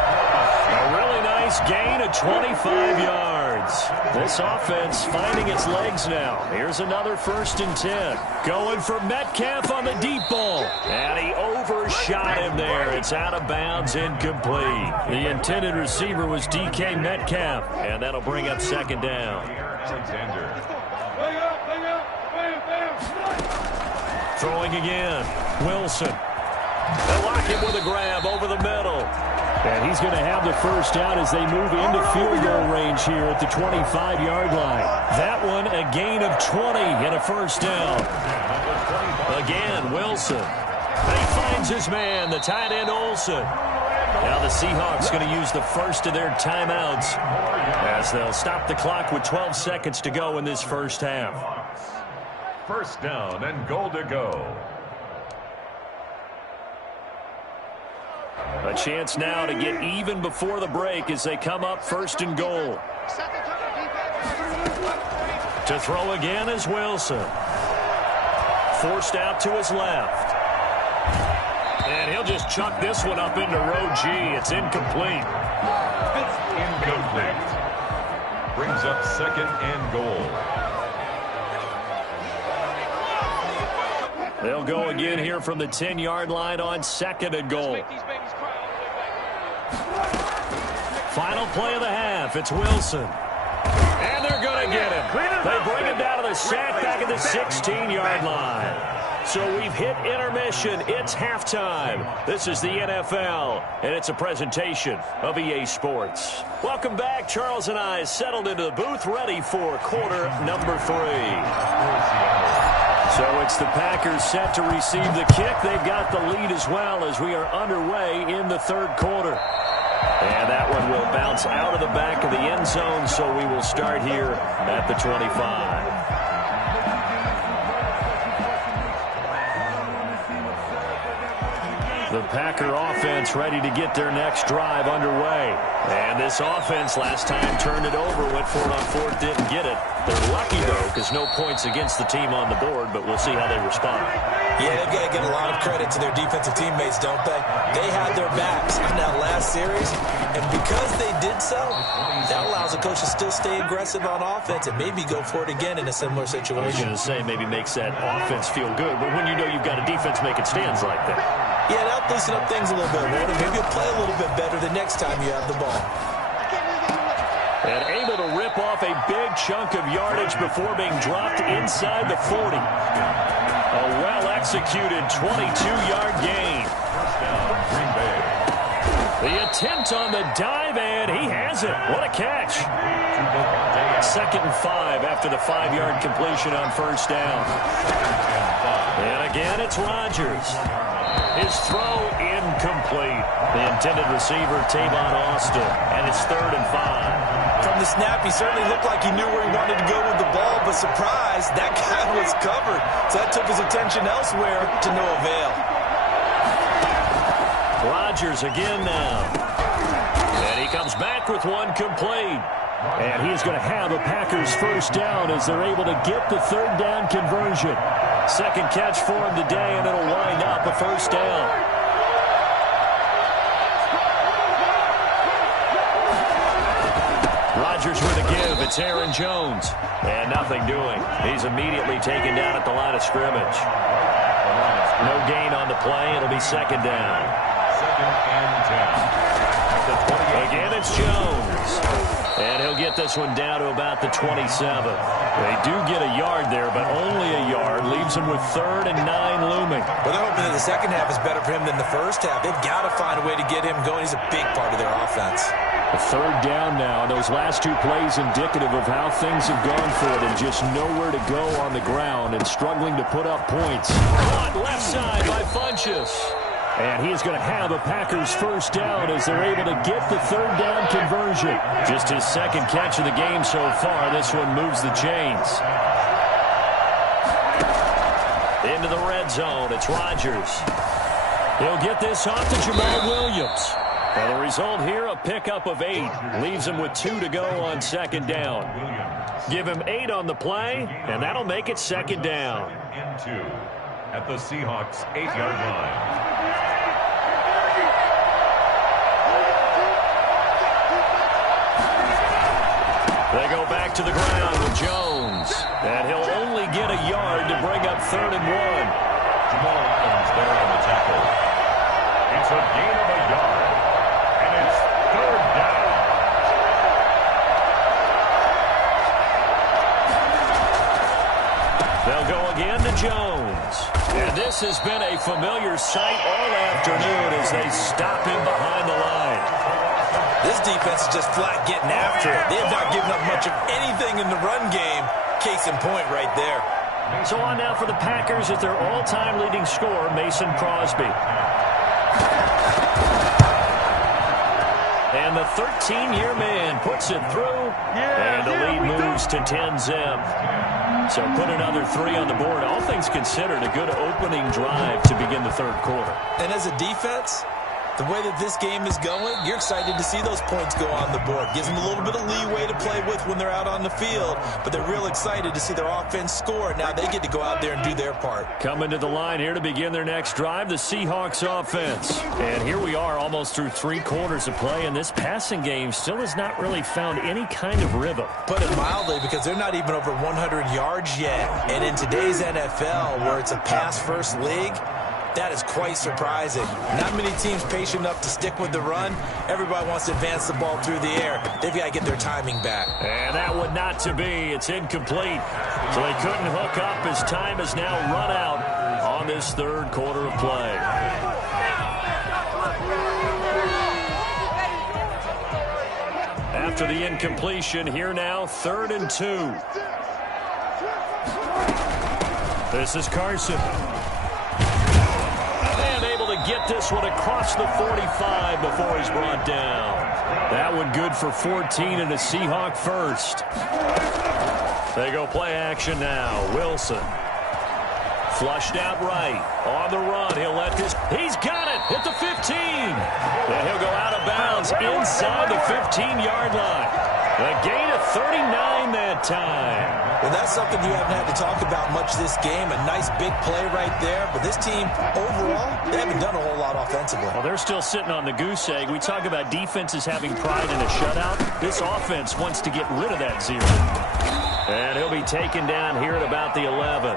A really nice gain of 25 yards. This offense finding its legs now. Here's another 1st and 10. Going for Metcalf on the deep ball. And he overshot him there. It's out of bounds, incomplete. The intended receiver was DK Metcalf. And that'll bring up 2nd down. Throwing again. Wilson. They lock him with a grab over the middle. And he's going to have the 1st down as they move into field goal range here at the 25-yard line. That one a gain of 20 and a 1st down. Again, Wilson. And he finds his man, the tight end Olsen. Now the Seahawks going to use the first of their timeouts as they'll stop the clock with 12 seconds to go in this 1st half. 1st down and goal to go. A chance now to get even before the break as they come up 1st and goal. To throw again is Wilson. Forced out to his left. And he'll just chuck this one up into row G. It's incomplete. Incomplete. Brings up 2nd and goal. They'll go again here from the 10-yard line on 2nd and goal. Final play of the half. It's Wilson. And they're going to get him. They bring him down to the sack back at the 16-yard line. So we've hit intermission. It's halftime. This is the NFL, and it's a presentation of EA Sports. Welcome back. Charles and I settled into the booth, ready for quarter number 3. So it's the Packers set to receive the kick. They've got the lead as well as we are underway in the 3rd quarter. And that one will bounce out of the back of the end zone, so we will start here at the 25. The Packer offense ready to get their next drive underway. And this offense last time turned it over, went for it on 4th, didn't get it. They're lucky, though, because no points against the team on the board, but we'll see how they respond. Yeah, they've got to give a lot of credit to their defensive teammates, don't they? They had their backs in that last series, and because they did so, that allows the coach to still stay aggressive on offense and maybe go for it again in a similar situation. I was going to say maybe makes that offense feel good, but when you know you've got a defense making stands like that. Yeah, that'll loosen up things a little bit, Warren. Maybe you'll play a little bit better the next time you have the ball. And able to rip off a big chunk of yardage before being dropped inside the 40. A well-executed 22-yard gain. The attempt on the dive, and he has it. What a catch. 2nd and 5 after the 5-yard completion on 1st down. And again, it's Rodgers. His throw incomplete. The intended receiver, Tavon Austin, and it's 3rd and 5. From the snap, he certainly looked like he knew where he wanted to go with the ball, but surprise, that guy was covered. So that took his attention elsewhere to no avail. Rodgers again now. And he comes back with one complete. And he's going to have a Packers 1st down as they're able to get the 3rd down conversion. 2nd catch for him today, and it'll wind up a 1st down. Rodgers with a give. It's Aaron Jones. And nothing doing. He's immediately taken down at the line of scrimmage. No gain on the play. It'll be 2nd down. 2nd and 10. Again, it's Jones. And he'll get this one down to about the 27. They do get a yard there, but only a yard. Leaves him with 3rd and 9 looming. But they're hoping that the 2nd half is better for him than the 1st half. They've got to find a way to get him going. He's a big part of their offense. A 3rd down now. Those last 2 plays indicative of how things have gone for it and just nowhere to go on the ground and struggling to put up points. Caught left side by Funchess. And he is going to have a Packers first down as they're able to get the third down conversion. Just his second catch of the game so far. This one moves the chains. Into the red zone. It's Rodgers. He'll get this off to Jamal Williams. Well, the result here, a pickup of 8. Leaves him with 2 to go on second down. Give him 8 on the play, and that'll make it second down. In 2 at the Seahawks' 8-yard line. They go back to the ground with Jones. And he'll only get a yard to bring up 3rd and 1. Jamal Adams there on the tackle. It's a gain of a yard. And it's 3rd down. They'll go again to Jones. And this has been a familiar sight all afternoon as they stop him behind the line. This defense is just flat getting after it. They have not given up much of anything in the run game. Case in point right there. So on now for the Packers at their all-time leading scorer, Mason Crosby. And the 13-year man puts it through. And the lead moves to 10-zip. So put another 3 on the board. All things considered, a good opening drive to begin the third quarter. And as a defense, the way that this game is going, you're excited to see those points go on the board. Gives them a little bit of leeway to play with when they're out on the field, but they're real excited to see their offense score. Now they get to go out there and do their part. Coming to the line here to begin their next drive, the Seahawks offense. And here we are almost through 3 quarters of play, and this passing game still has not really found any kind of rhythm. Put it mildly, because they're not even over 100 yards yet. And in today's NFL, where it's a pass-first league, that is quite surprising. Not many teams patient enough to stick with the run. Everybody wants to advance the ball through the air. They've got to get their timing back. And that would not to be. It's incomplete. So they couldn't hook up as time has now run out on this third quarter of play. After the incompletion, here now, 3rd and 2. This is Carson. To get this one across the 45 before he's brought down. That one good for 14 and a Seahawk first. They go play action now. Wilson. Flushed out right. On the run. He'll let this. He's got it. Hit the 15. And he'll go out of bounds inside the 15-yard line. A gain of 39 that time. Well, that's something you haven't had to talk about much this game. A nice big play right there. But this team, overall, they haven't done a whole lot offensively. Well, they're still sitting on the goose egg. We talk about defenses having pride in a shutout. This offense wants to get rid of that 0. And he'll be taken down here at about the 11.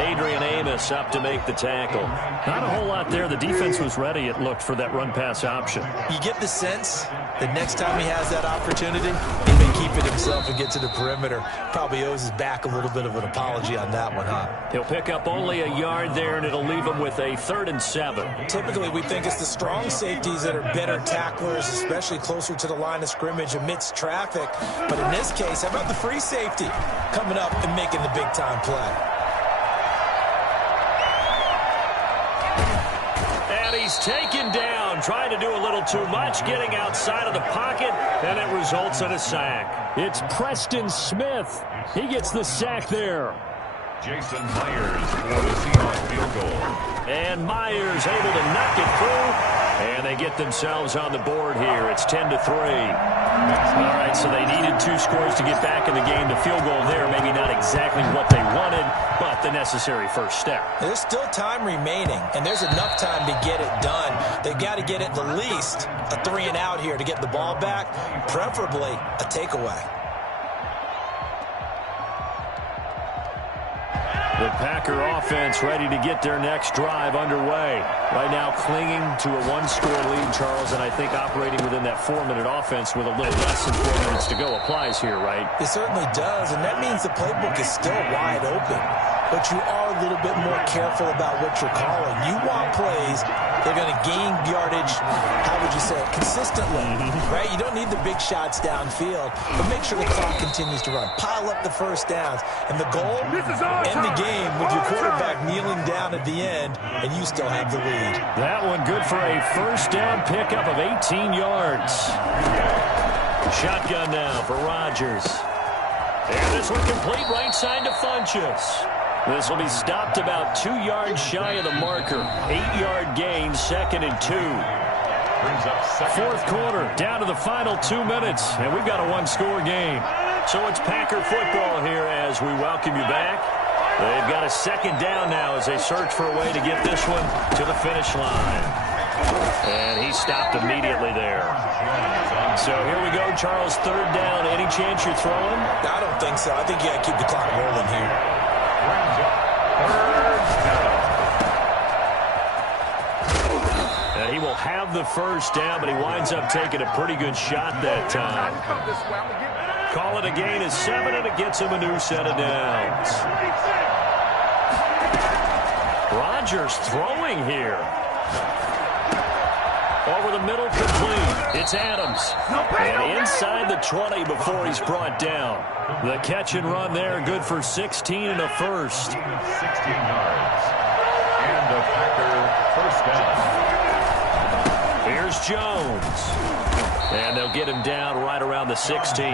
Adrian Amos up to make the tackle. Not a whole lot there. The defense was ready, it looked, for that run-pass option. You get the sense that next time he has that opportunity, he may keep it himself and get to the perimeter. Probably owes his back a little bit of an apology on that one, huh? He'll pick up only a yard there, and it'll leave him with a 3rd and 7. Typically, we think it's the strong safeties that are better tacklers, especially closer to the line of scrimmage amidst traffic. But in this case, how about the free safety coming up and making the big-time play? And he's taken down, trying to do a little too much, getting outside of the pocket, and it results in a sack. It's Preston Smith. He gets the sack there. Jason Myers for the Seahawks field goal. And Myers able to knock it through. And they get themselves on the board here. It's 10-3. All right, so they needed 2 scores to get back in the game. The field goal there, maybe not exactly what they wanted, but the necessary first step. There's still time remaining, and there's enough time to get it done. They've got to get at the least a 3 and out here to get the ball back, preferably a takeaway. The Packer offense ready to get their next drive underway. Right now clinging to a 1-score lead, Charles, and I think operating within that 4-minute offense with a little less than 4 minutes to go applies here, right? It certainly does, and that means the playbook is still wide open. But you are a little bit more careful about what you're calling. You want plays they're going to gain yardage, how would you say it, consistently, right? You don't need the big shots downfield, but make sure the clock continues to run. Pile up the first downs. And the goal, end the game with your quarterback kneeling down at the end, and you still have the lead. lead. That one good for a first down pickup of 18 yards. Shotgun now for Rodgers. And this one complete right side to Funchess. This will be stopped about 2 yards shy of the marker. 8-yard gain, 2nd and 2. Fourth quarter, down to the final 2 minutes, and we've got a one-score game. So it's Packer football here as we welcome you back. They've got a second down now as they search for a way to get this one to the finish line. And he stopped immediately there. So here we go, Charles, third down. Any chance you're throwing? I don't think so. I think you got to keep the clock rolling here. And he will have the first down, but he winds up taking a pretty good shot that time. Call it a gain of 7, and it gets him a new set of downs. Rodgers throwing here. Over the middle, complete. It's Adams. And inside the 20 before he's brought down. The catch and run there, good for 16 and a first. 16 yards. And a Packer first down. Here's Jones. And they'll get him down right around the 16.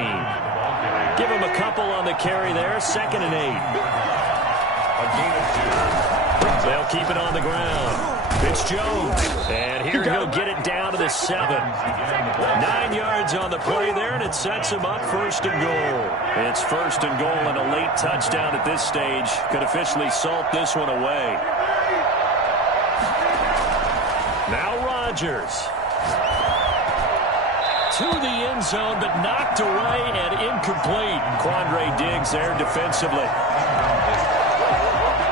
Give him a couple on the carry there, 2nd and 8. A gain of 2. They'll keep it on the ground. It's Jones, and here he'll get it down to the 7. 9 yards on the play there, and it sets him up 1st and goal. It's 1st and goal, and a late touchdown at this stage could officially salt this one away. Now Rodgers. To the end zone, but knocked away and incomplete. Quandre Diggs there defensively.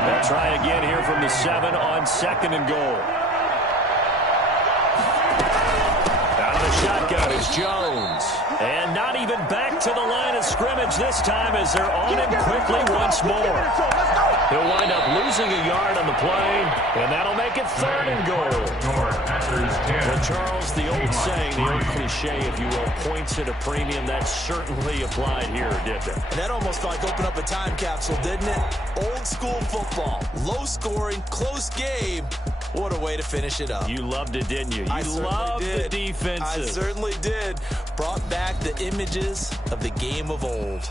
They'll try again here from the 7 on 2nd and goal. Out of the shotgun is Jones. And not even back to the line of scrimmage this time as they're on him quickly once more. He'll wind up losing a yard on the play, and that'll make it 3rd and goal. Well, Charles, the old saying, the old cliche, if you will, points at a premium, that certainly applied here, didn't it? And that almost felt like opened up a time capsule, didn't it? Old school football, low scoring, close game. What a way to finish it up. You loved it, didn't you? You loved the defensive. I certainly did. Brought back the images of the game of old.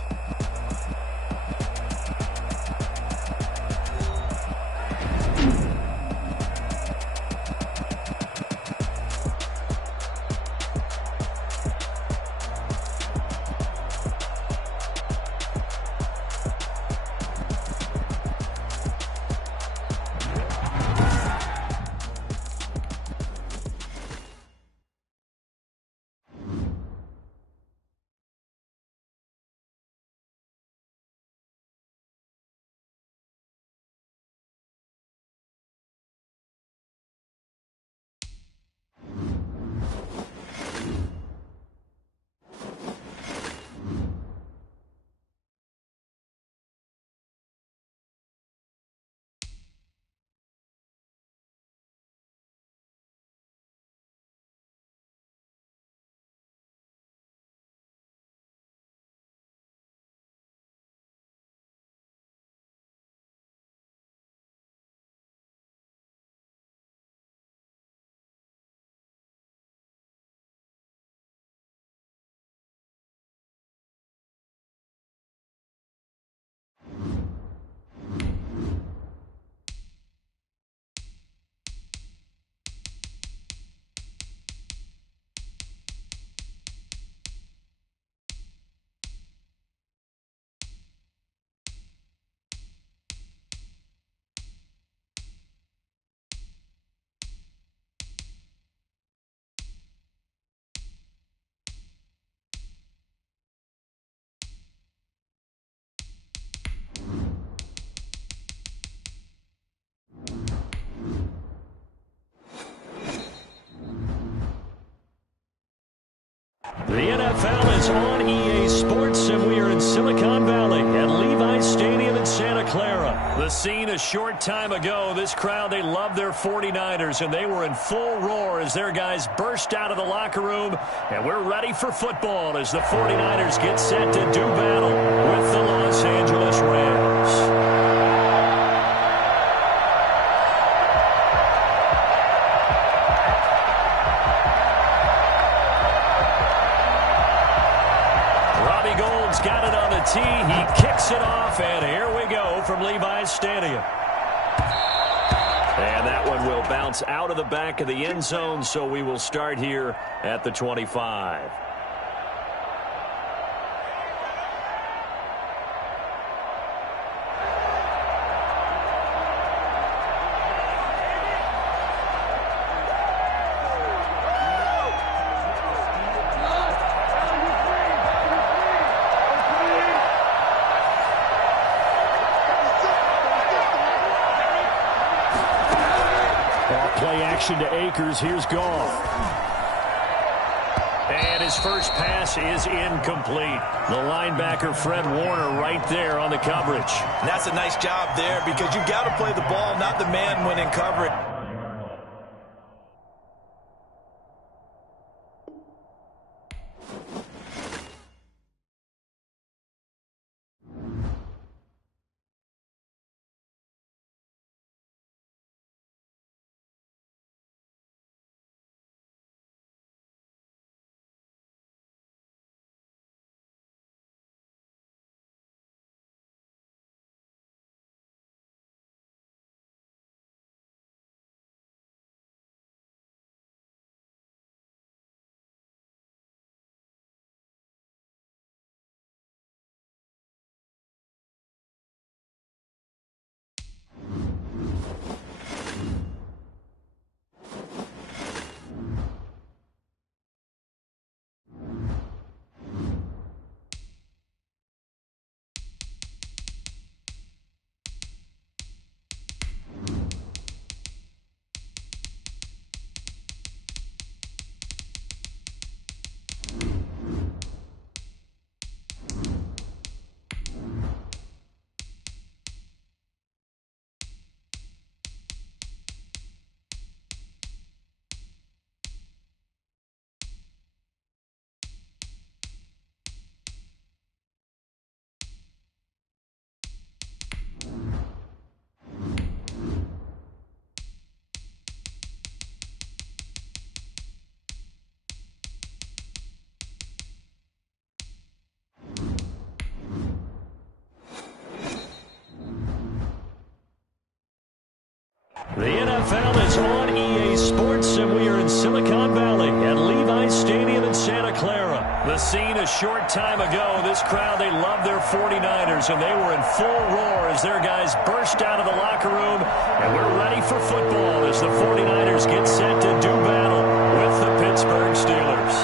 The NFL is on EA Sports, and we are in Silicon Valley at Levi's Stadium in Santa Clara. The scene a short time ago. This crowd, they love their 49ers, and they were in full roar as their guys burst out of the locker room. And we're ready for football as the 49ers get set to do battle with the Los Angeles Rams. and here we go from Levi's Stadium. And that one will bounce out of the back of the end zone, so we will start here at the 25. To Akers. Here's Goff. And his first pass is incomplete. The linebacker, Fred Warner, right there on the coverage. And that's a nice job there because you've got to play the ball, not the man when in coverage. The NFL is on EA Sports, and we are in Silicon Valley at Levi's Stadium in Santa Clara. The scene a short time ago. This crowd, they love their 49ers, and they were in full roar as their guys burst out of the locker room. And we're ready for football as the 49ers get set to do battle with the Pittsburgh Steelers.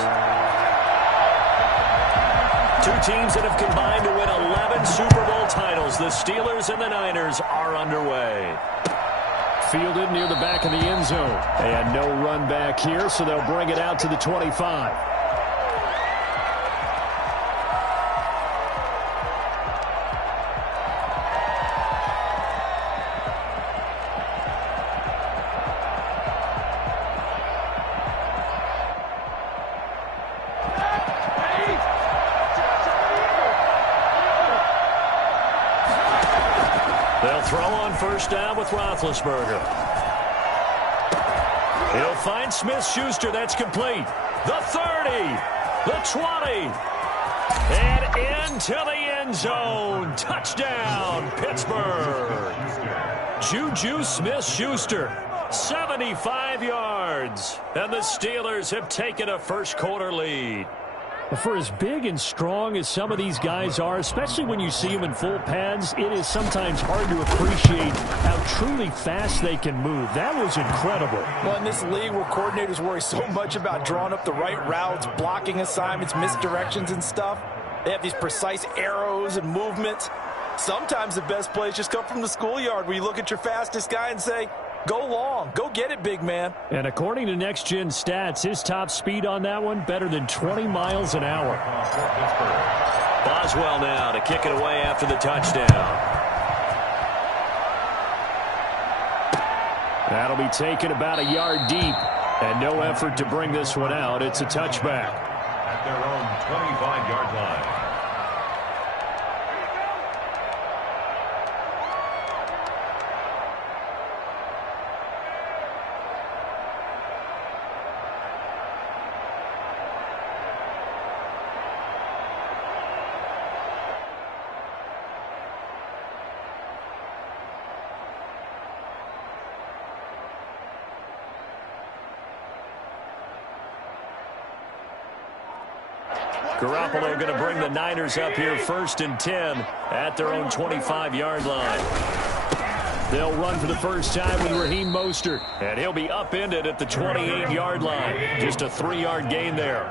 Two teams that have combined to win 11 Super Bowl titles. The Steelers and the Niners are underway. Fielded near the back of the end zone. And no run back here, so they'll bring it out to the 25. They'll throw on first down with Roethlisberger. He'll find Smith-Schuster. That's complete. The 30. The 20. And into the end zone. Touchdown, Pittsburgh. Juju Smith-Schuster. 75 yards. And the Steelers have taken a first-quarter lead. For as big and strong as some of these guys are, especially when you see them in full pads, it is sometimes hard to appreciate how truly fast they can move. That was incredible. Well, in this league where coordinators worry so much about drawing up the right routes, blocking assignments, misdirections and stuff, they have these precise arrows and movements. Sometimes the best plays just come from the schoolyard where you look at your fastest guy and say, go long. Go get it, big man. And according to Next Gen Stats, his top speed on that one, better than 20 miles an hour. Boswell now to kick it away after the touchdown. That'll be taken about a yard deep. And no effort to bring this one out. It's a touchback. At their own 25-yard line. Garoppolo going to bring the Niners up here 1st and 10 at their own 25-yard line. They'll run for the first time with Raheem Mostert, and he'll be upended at the 28-yard line. Just a 3-yard gain there.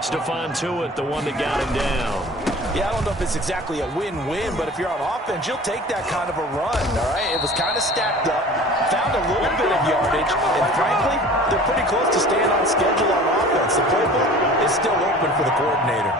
Stephon Tuitt, the one that got him down. Yeah, I don't know if it's exactly a win-win, but if you're on offense, you'll take that kind of a run, all right? It was kind of stacked up, found a little bit of yardage, and frankly, they're pretty close to staying on schedule on offense. The playbook is still open for the coordinator.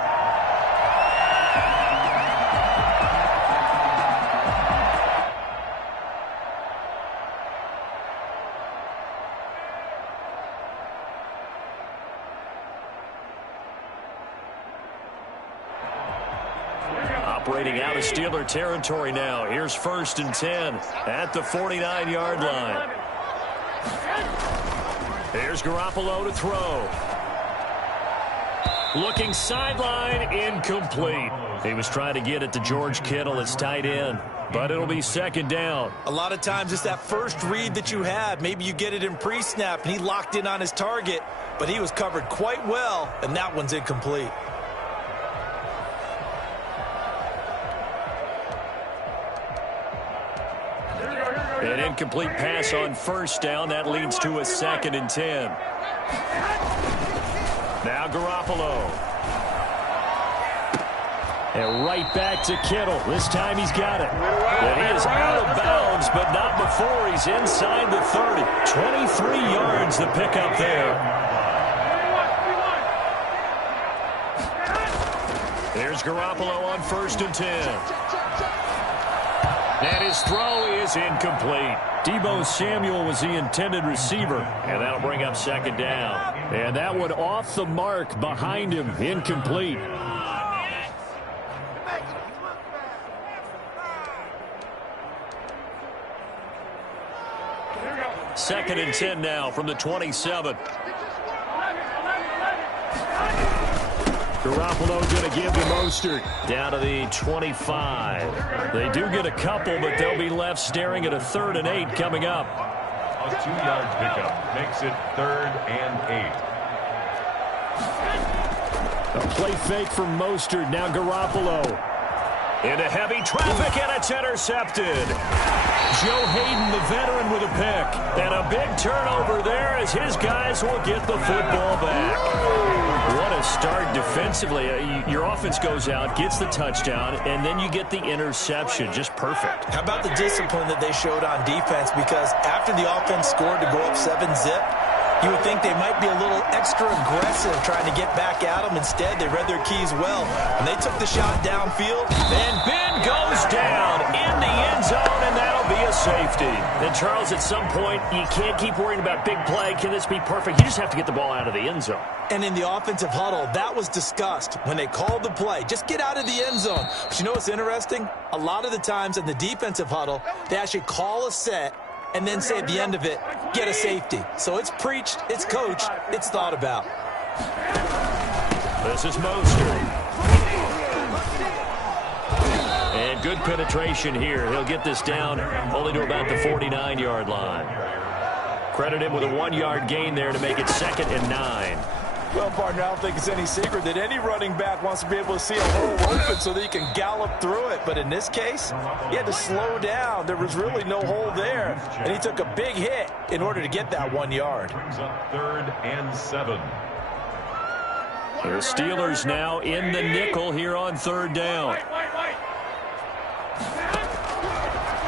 Operating out of Steeler territory now. Here's 1st and 10 at the 49-yard line. Here's Garoppolo to throw. Looking sideline, incomplete. He was trying to get it to George Kittle, his tight end, but it'll be 2nd down. A lot of times it's that first read that you have. Maybe you get it in pre-snap, and he locked in on his target, but he was covered quite well, and that one's incomplete. An incomplete pass on 1st down. That leads to a 2nd and 10. Now Garoppolo. And right back to Kittle. This time he's got it. And he is out of bounds, but not before he's inside the 30. 23 yards the pickup there. There's Garoppolo on 1st and 10. And his throw is incomplete. Deebo Samuel was the intended receiver, and that'll bring up 2nd down. And that one off the mark behind him, incomplete. Second and 10 now from the 27. Garoppolo going to give to Mostert down to the 25. They do get a couple, but they'll be left staring at a 3rd and 8 coming up. A 2-yard pickup makes it 3rd and 8. A play fake from Mostert. Now Garoppolo. Into heavy traffic, and it's intercepted. Joe Hayden, the veteran, with a pick. And a big turnover there as his guys will get the football back. What a start defensively. Your offense goes out, gets the touchdown, and then you get the interception. Just perfect. How about the discipline that they showed on defense? Because after the offense scored to go up 7-zip, you would think they might be a little extra aggressive trying to get back at them. Instead, they read their keys well, and they took the shot downfield. And Ben goes down in the end zone, and that'll be a safety. And, Charles, at some point, you can't keep worrying about big play. Can this be perfect? You just have to get the ball out of the end zone. And in the offensive huddle, that was discussed when they called the play. Just get out of the end zone. But you know what's interesting? A lot of the times in the defensive huddle, they actually call a set and then say at the end of it, get a safety. So it's preached, it's coached, it's thought about. This is Mostert. And good penetration here. He'll get this down only to about the 49-yard line. Credit him with a 1-yard gain there to make it 2nd and 9. Well, partner, I don't think it's any secret that any running back wants to be able to see a hole open so that he can gallop through it. But in this case, he had to slow down. There was really no hole there, and he took a big hit in order to get that 1 yard. Brings up 3rd and 7. The Steelers now in the nickel here on 3rd down.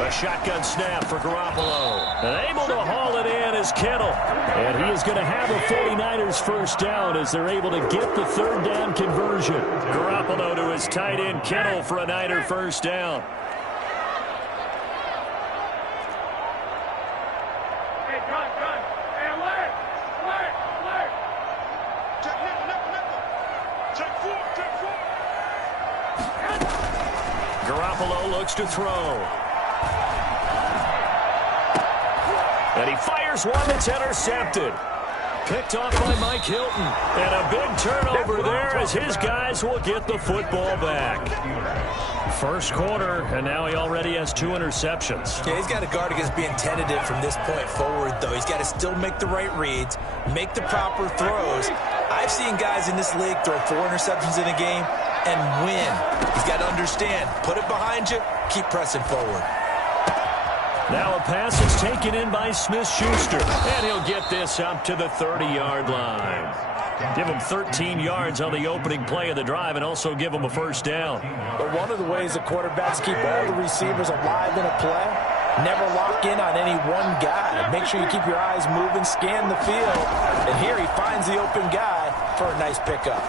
A shotgun snap for Garoppolo. And able to haul it in is Kittle. And he is going to have a 49ers first down as they're able to get the 3rd down conversion. Garoppolo to his tight end Kittle for a Niner first down. Garoppolo looks to throw. And he fires one that's intercepted. Picked off by Mike Hilton. And a big turnover there as his guys will get the football back. First quarter, and now he already has 2 interceptions. Yeah, he's got to guard against being tentative from this point forward, though. He's got to still make the right reads, make the proper throws, I've seen guys in this league throw 4 interceptions in a game and win. He's got to understand, put it behind you, keep pressing forward. Now a pass is taken in by Smith-Schuster, and he'll get this up to the 30-yard line. Give him 13 yards on the opening play of the drive and also give him a first down. But one of the ways the quarterbacks keep all the receivers alive in a play, never lock in on any one guy. Make sure you keep your eyes moving, scan the field, and here he finds the open guy for a nice pickup.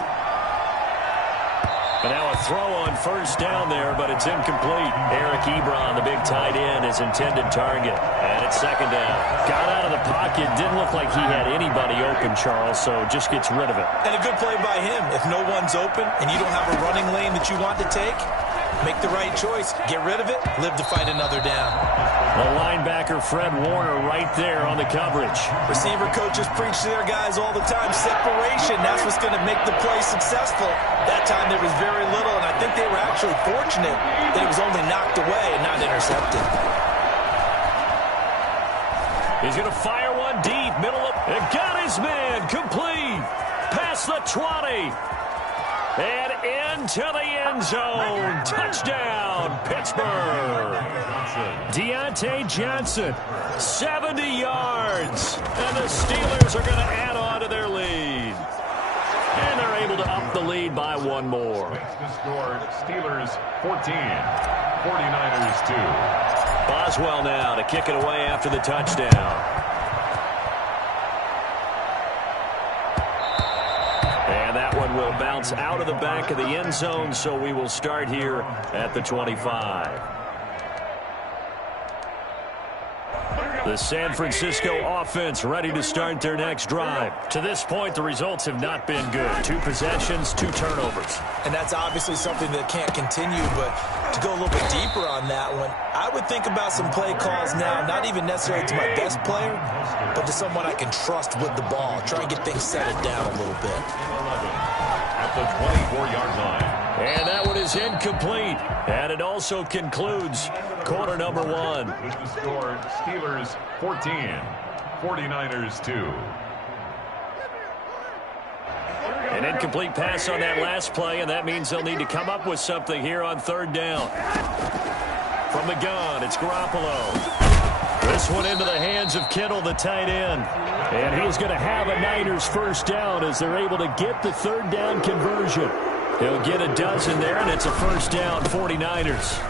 And now a throw on first down there, but it's incomplete. Eric Ebron, the big tight end, is intended target. And it's second down. Got out of the pocket. Didn't look like he had anybody open, Charles, so just gets rid of it. And a good play by him. If no one's open and you don't have a running lane that you want to take, make the right choice. Get rid of it. Live to fight another down. The linebacker, Fred Warner, right there on the coverage. Receiver coaches preach to their guys all the time. Separation, that's what's going to make the play successful. That time there was very little, and I think they were actually fortunate that it was only knocked away and not intercepted. He's going to fire one deep, middle of... It got his man, complete. Past the 20. And into the end zone. Touchdown, Pittsburgh. Deontay Johnson, 70 yards. And the Steelers are going to add on to their lead. And they're able to up the lead by one more. The score, Steelers 14, 49ers 2. Boswell now to kick it away after the touchdown. And that one will bounce out of the back of the end zone, so we will start here at the 25. The San Francisco offense ready to start their next drive. To this point, the results have not been good. 2 possessions, 2 turnovers. And that's obviously something that can't continue, but to go a little bit deeper on that one, I would think about some play calls now, not even necessarily to my best player, but to someone I can trust with the ball. Try and get things settled down a little bit. At the 24-yard line. And that one is incomplete. And it also concludes quarter number 1. With the score, Steelers 14, 49ers 2. An incomplete pass on that last play, and that means they'll need to come up with something here on third down. From the gun, it's Garoppolo. This one into the hands of Kittle, the tight end. And he's going to have a Niners first down as they're able to get the third down conversion. He'll get a dozen there, and it's a first down, 49ers.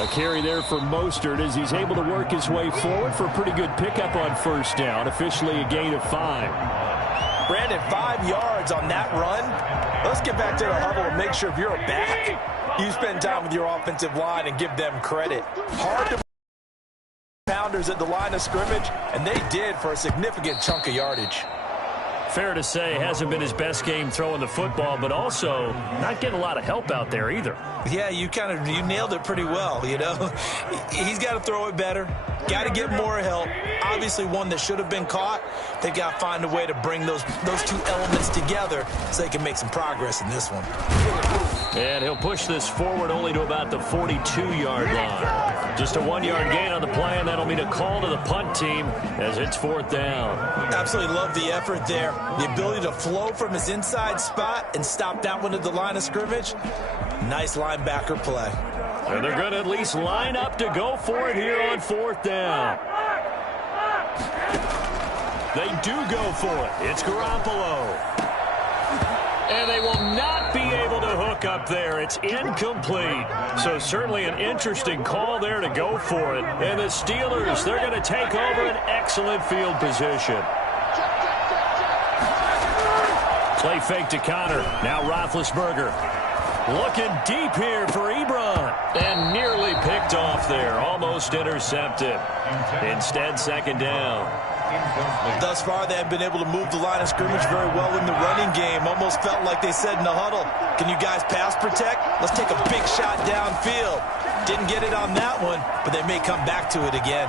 A carry there for Mostert as he's able to work his way forward for a pretty good pickup on first down. Officially a gain of 5. Brandon, 5 yards on that run. Let's get back to the huddle and make sure if you're a back, you spend time with your offensive line and give them credit. Hard to pounders at the line of scrimmage, and they did for a significant chunk of yardage. Fair to say, hasn't been his best game throwing the football, but also not getting a lot of help out there either. Yeah, you nailed it pretty well, you know. He's got to throw it better. Got to get more help. Obviously one that should have been caught. They've got to find a way to bring those 2 elements together so they can make some progress in this one. And he'll push this forward only to about the 42-yard line. Just a 1-yard gain on the play, and that'll mean a call to the punt team as it's fourth down. Absolutely love the effort there. The ability to flow from his inside spot and stop that one at the line of scrimmage. Nice linebacker play. And they're going to at least line up to go for it here on fourth down. They do go for it. It's Garoppolo. And they will not be able to hook up there. It's incomplete. So certainly an interesting call there to go for it. And the Steelers, they're going to take over an excellent field position. Play fake to Connor. Now Roethlisberger. Looking deep here for Ebron. And nearly picked off there. Almost intercepted. Instead, second down. Thus far, they have been able to move the line of scrimmage very well in the running game. Almost felt like they said in the huddle, can you guys pass protect? Let's take a big shot downfield. Didn't get it on that one, but they may come back to it again.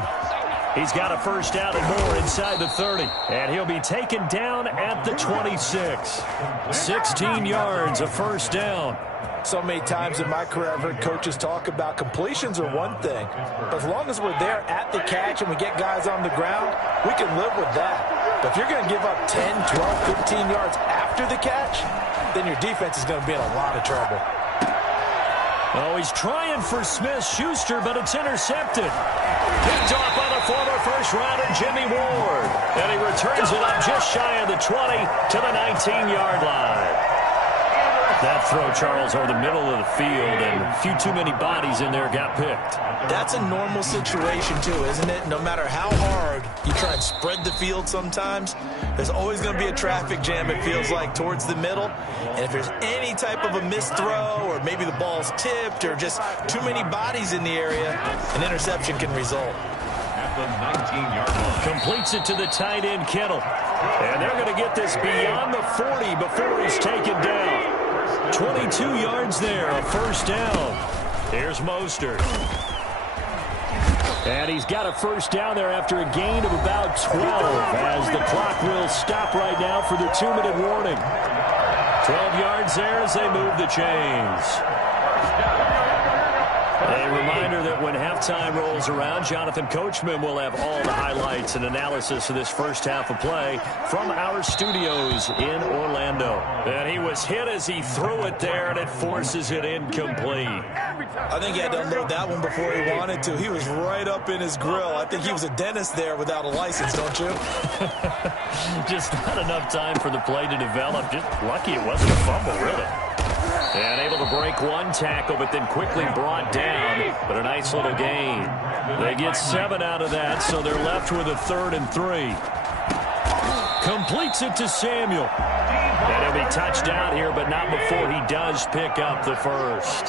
He's got a first down and more inside the 30. And he'll be taken down at the 26. 16 yards, a first down. So many times in my career, I've heard coaches talk about completions are one thing. But as long as we're there at the catch and we get guys on the ground, we can live with that. But if you're going to give up 10, 12, 15 yards after the catch, then your defense is going to be in a lot of trouble. Oh, he's trying for Smith-Schuster, but it's intercepted. Picked off by the former first-rounder Jimmy Ward. And he returns it up just shy of the 20 to the 19-yard line. That throw, Charles, over the middle of the field, and a few too many bodies in there got picked. That's a normal situation, too, isn't it? No matter how hard you try and spread the field sometimes, there's always going to be a traffic jam, it feels like, towards the middle. And if there's any type of a missed throw, or maybe the ball's tipped, or just too many bodies in the area, an interception can result. At the 19-yard line. Completes it to the tight end, Kittle. And they're going to get this beyond the 40 before he's taken down. 22 yards there, a first down. Here's Mostert. And he's got a first down there after a gain of about 12 as the clock will stop right now for the 2-minute warning. 12 yards there as they move the chains. A reminder that when halftime rolls around, Jonathan Coachman will have all the highlights and analysis of this first half of play from our studios in Orlando. And he was hit as he threw it there, and it forces it incomplete. I think he had to unload that one before he wanted to. He was right up in his grill. I think he was a dentist there without a license, don't you? Just not enough time for the play to develop. Just lucky it wasn't a fumble, really. And able to break one tackle, but then quickly brought down. But a nice little gain. They get 7 out of that, so they're left with a 3rd and 3. Completes it to Samuel. And he'll be touched down here, but not before he does pick up the first.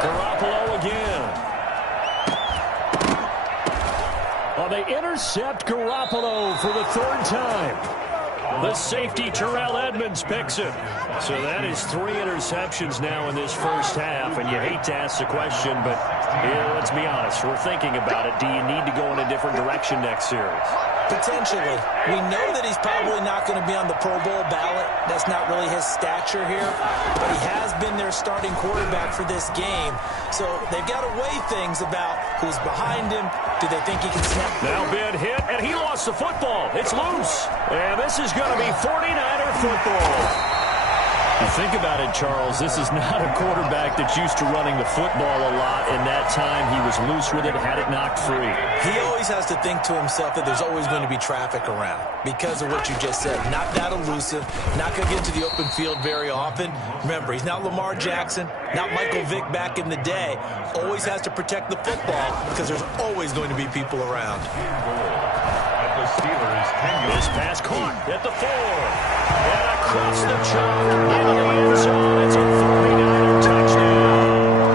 Garoppolo again. Oh, they intercept Garoppolo for the 3rd time. The safety, Terrell Edmonds, picks it. So that is 3 interceptions now in this first half, and you hate to ask the question, but yeah, let's be honest. We're thinking about it. Do you need to go in a different direction next series? Potentially. We know that he's probably not going to be on the Pro Bowl ballot. That's not really his stature here, but he has been their starting quarterback for this game. So they've got to weigh things about who's behind him. Do they think he can snap? Now been hit, and he lost the football. It's loose. And this is going to be 49er football. You think about it, Charles, this is not a quarterback that's used to running the football a lot. In that time, he was loose with it, had it knocked free. He always has to think to himself that there's always going to be traffic around because of what you just said. Not that elusive, not going to get to the open field very often. Remember, he's not Lamar Jackson, not Michael Vick back in the day. Always has to protect the football because there's always going to be people around. At the Steelers' 10-yard. This pass caught at the 4. And across the chalk into the end zone. It's a 49er touchdown.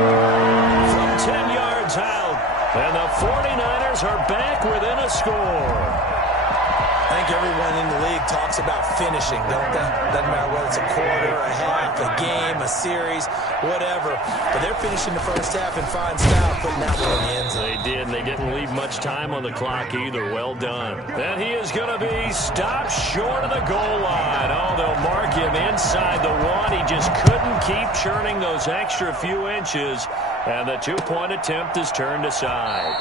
From 10 yards out. And the 49ers are back within a score. I think everyone in the league talks about finishing, don't they? Doesn't matter whether it's a quarter, a half, a game, a series, whatever. But they're finishing the first half in fine style, putting that one in the end zone. They did, and they didn't leave much time on the clock either. Well done. And he is going to be stopped short of the goal line. Oh, they'll mark him inside the 1. He just couldn't keep churning those extra few inches, and the 2-point attempt is turned aside.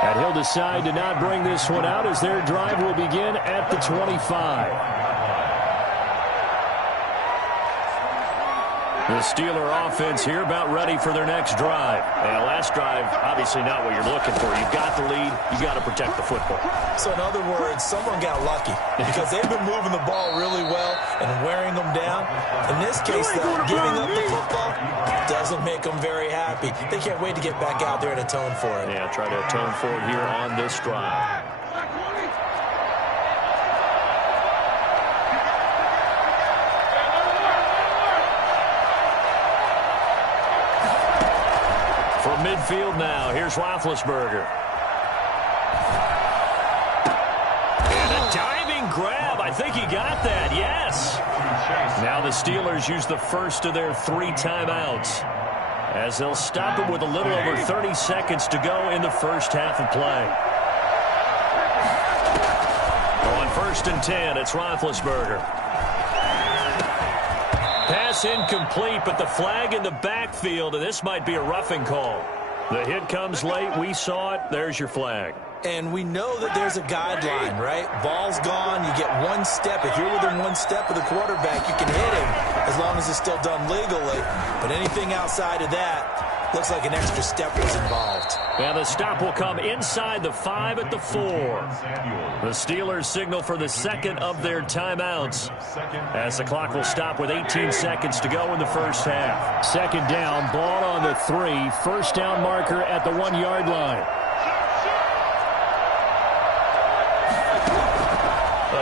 And he'll decide to not bring this one out as their drive will begin at the 25. The Steeler offense here about ready for their next drive. And last drive, obviously not what you're looking for. You've got the lead. You've got to protect the football. So in other words, someone got lucky because they've been moving the ball really well and wearing them down. In this case, though, giving up the football doesn't make them very happy. They can't wait to get back out there and atone for it. Yeah, try to atone for it here on this drive. From midfield now, here's Roethlisberger. And a diving grab. I think he got that, yes. Now the Steelers use the first of their 3 timeouts as they'll stop it with a little over 30 seconds to go in the first half of play. On 1st and 10, it's Roethlisberger. Pass incomplete, but the flag in the backfield, and this might be a roughing call. The hit comes late. We saw it. There's your flag. And we know that there's a guideline, right? Ball's gone, you get one step. If you're within one step of the quarterback, you can hit him as long as it's still done legally. But anything outside of that, looks like an extra step was involved. And the stop will come inside the 5 at the 4. The Steelers signal for the second of their timeouts as the clock will stop with 18 seconds to go in the first half. Second down, ball on the 3. First down marker at the 1-yard line.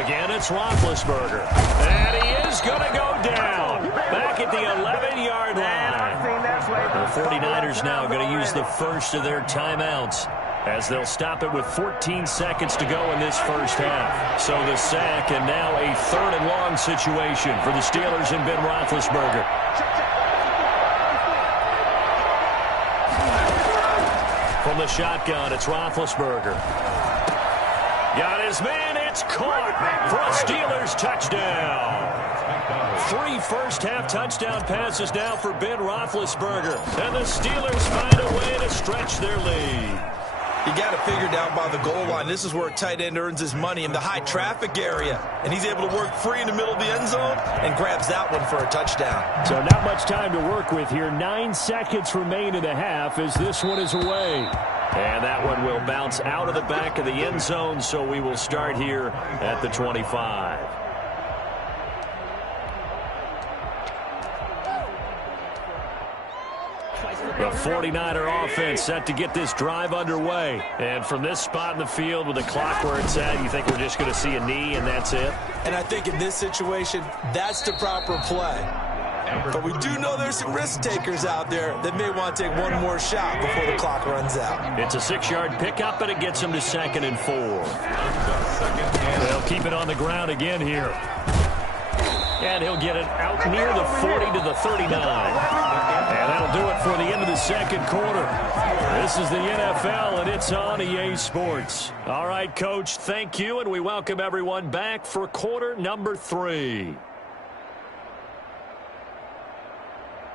Again, it's Roethlisberger. And he is going to go down. Back at the 11-yard line. The 49ers now going to use the first of their timeouts as they'll stop it with 14 seconds to go in this first half. So the sack and now a 3rd and long situation for the Steelers and Ben Roethlisberger. From the shotgun, it's Roethlisberger. Got his man, it's caught for a Steelers touchdown. 3 first-half touchdown passes now for Ben Roethlisberger. And the Steelers find a way to stretch their lead. You got to figure down by the goal line. This is where a tight end earns his money, in the high traffic area. And he's able to work free in the middle of the end zone and grabs that one for a touchdown. So not much time to work with here. 9 seconds remain in the half as this one is away. And that one will bounce out of the back of the end zone, so we will start here at the 25. The 49er offense set to get this drive underway. And from this spot in the field with the clock where it's at, you think we're just going to see a knee and that's it? And I think in this situation, that's the proper play. But we do know there's some risk takers out there that may want to take one more shot before the clock runs out. It's a 6-yard pickup, and it gets them to 2nd and 4. They'll keep it on the ground again here. And he'll get it out near the 40 to the 39. And that'll do it for the end of the second quarter. This is the NFL, and it's on EA Sports. All right, Coach, thank you, and we welcome everyone back for quarter number 3.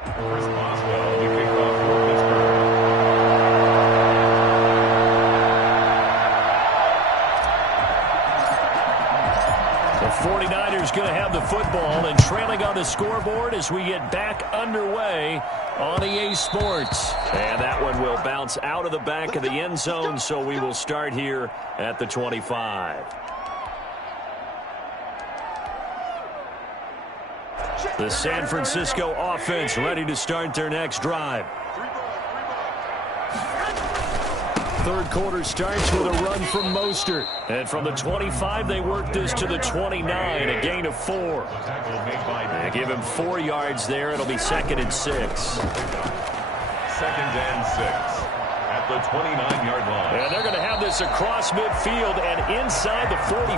Chris Boswell, the kickoff for Pittsburgh. The 49ers going to have the football and trailing on the scoreboard as we get back underway on EA Sports. And that one will bounce out of the back of the end zone, so we will start here at the 25. The San Francisco offense ready to start their next drive. Third quarter starts with a run from Mostert. And from the 25, they work this to the 29, a gain of 4. They give him 4 yards there. It'll be 2nd and 6. 2nd and 6 at the 29-yard line. And they're going to have this across midfield and inside the 45.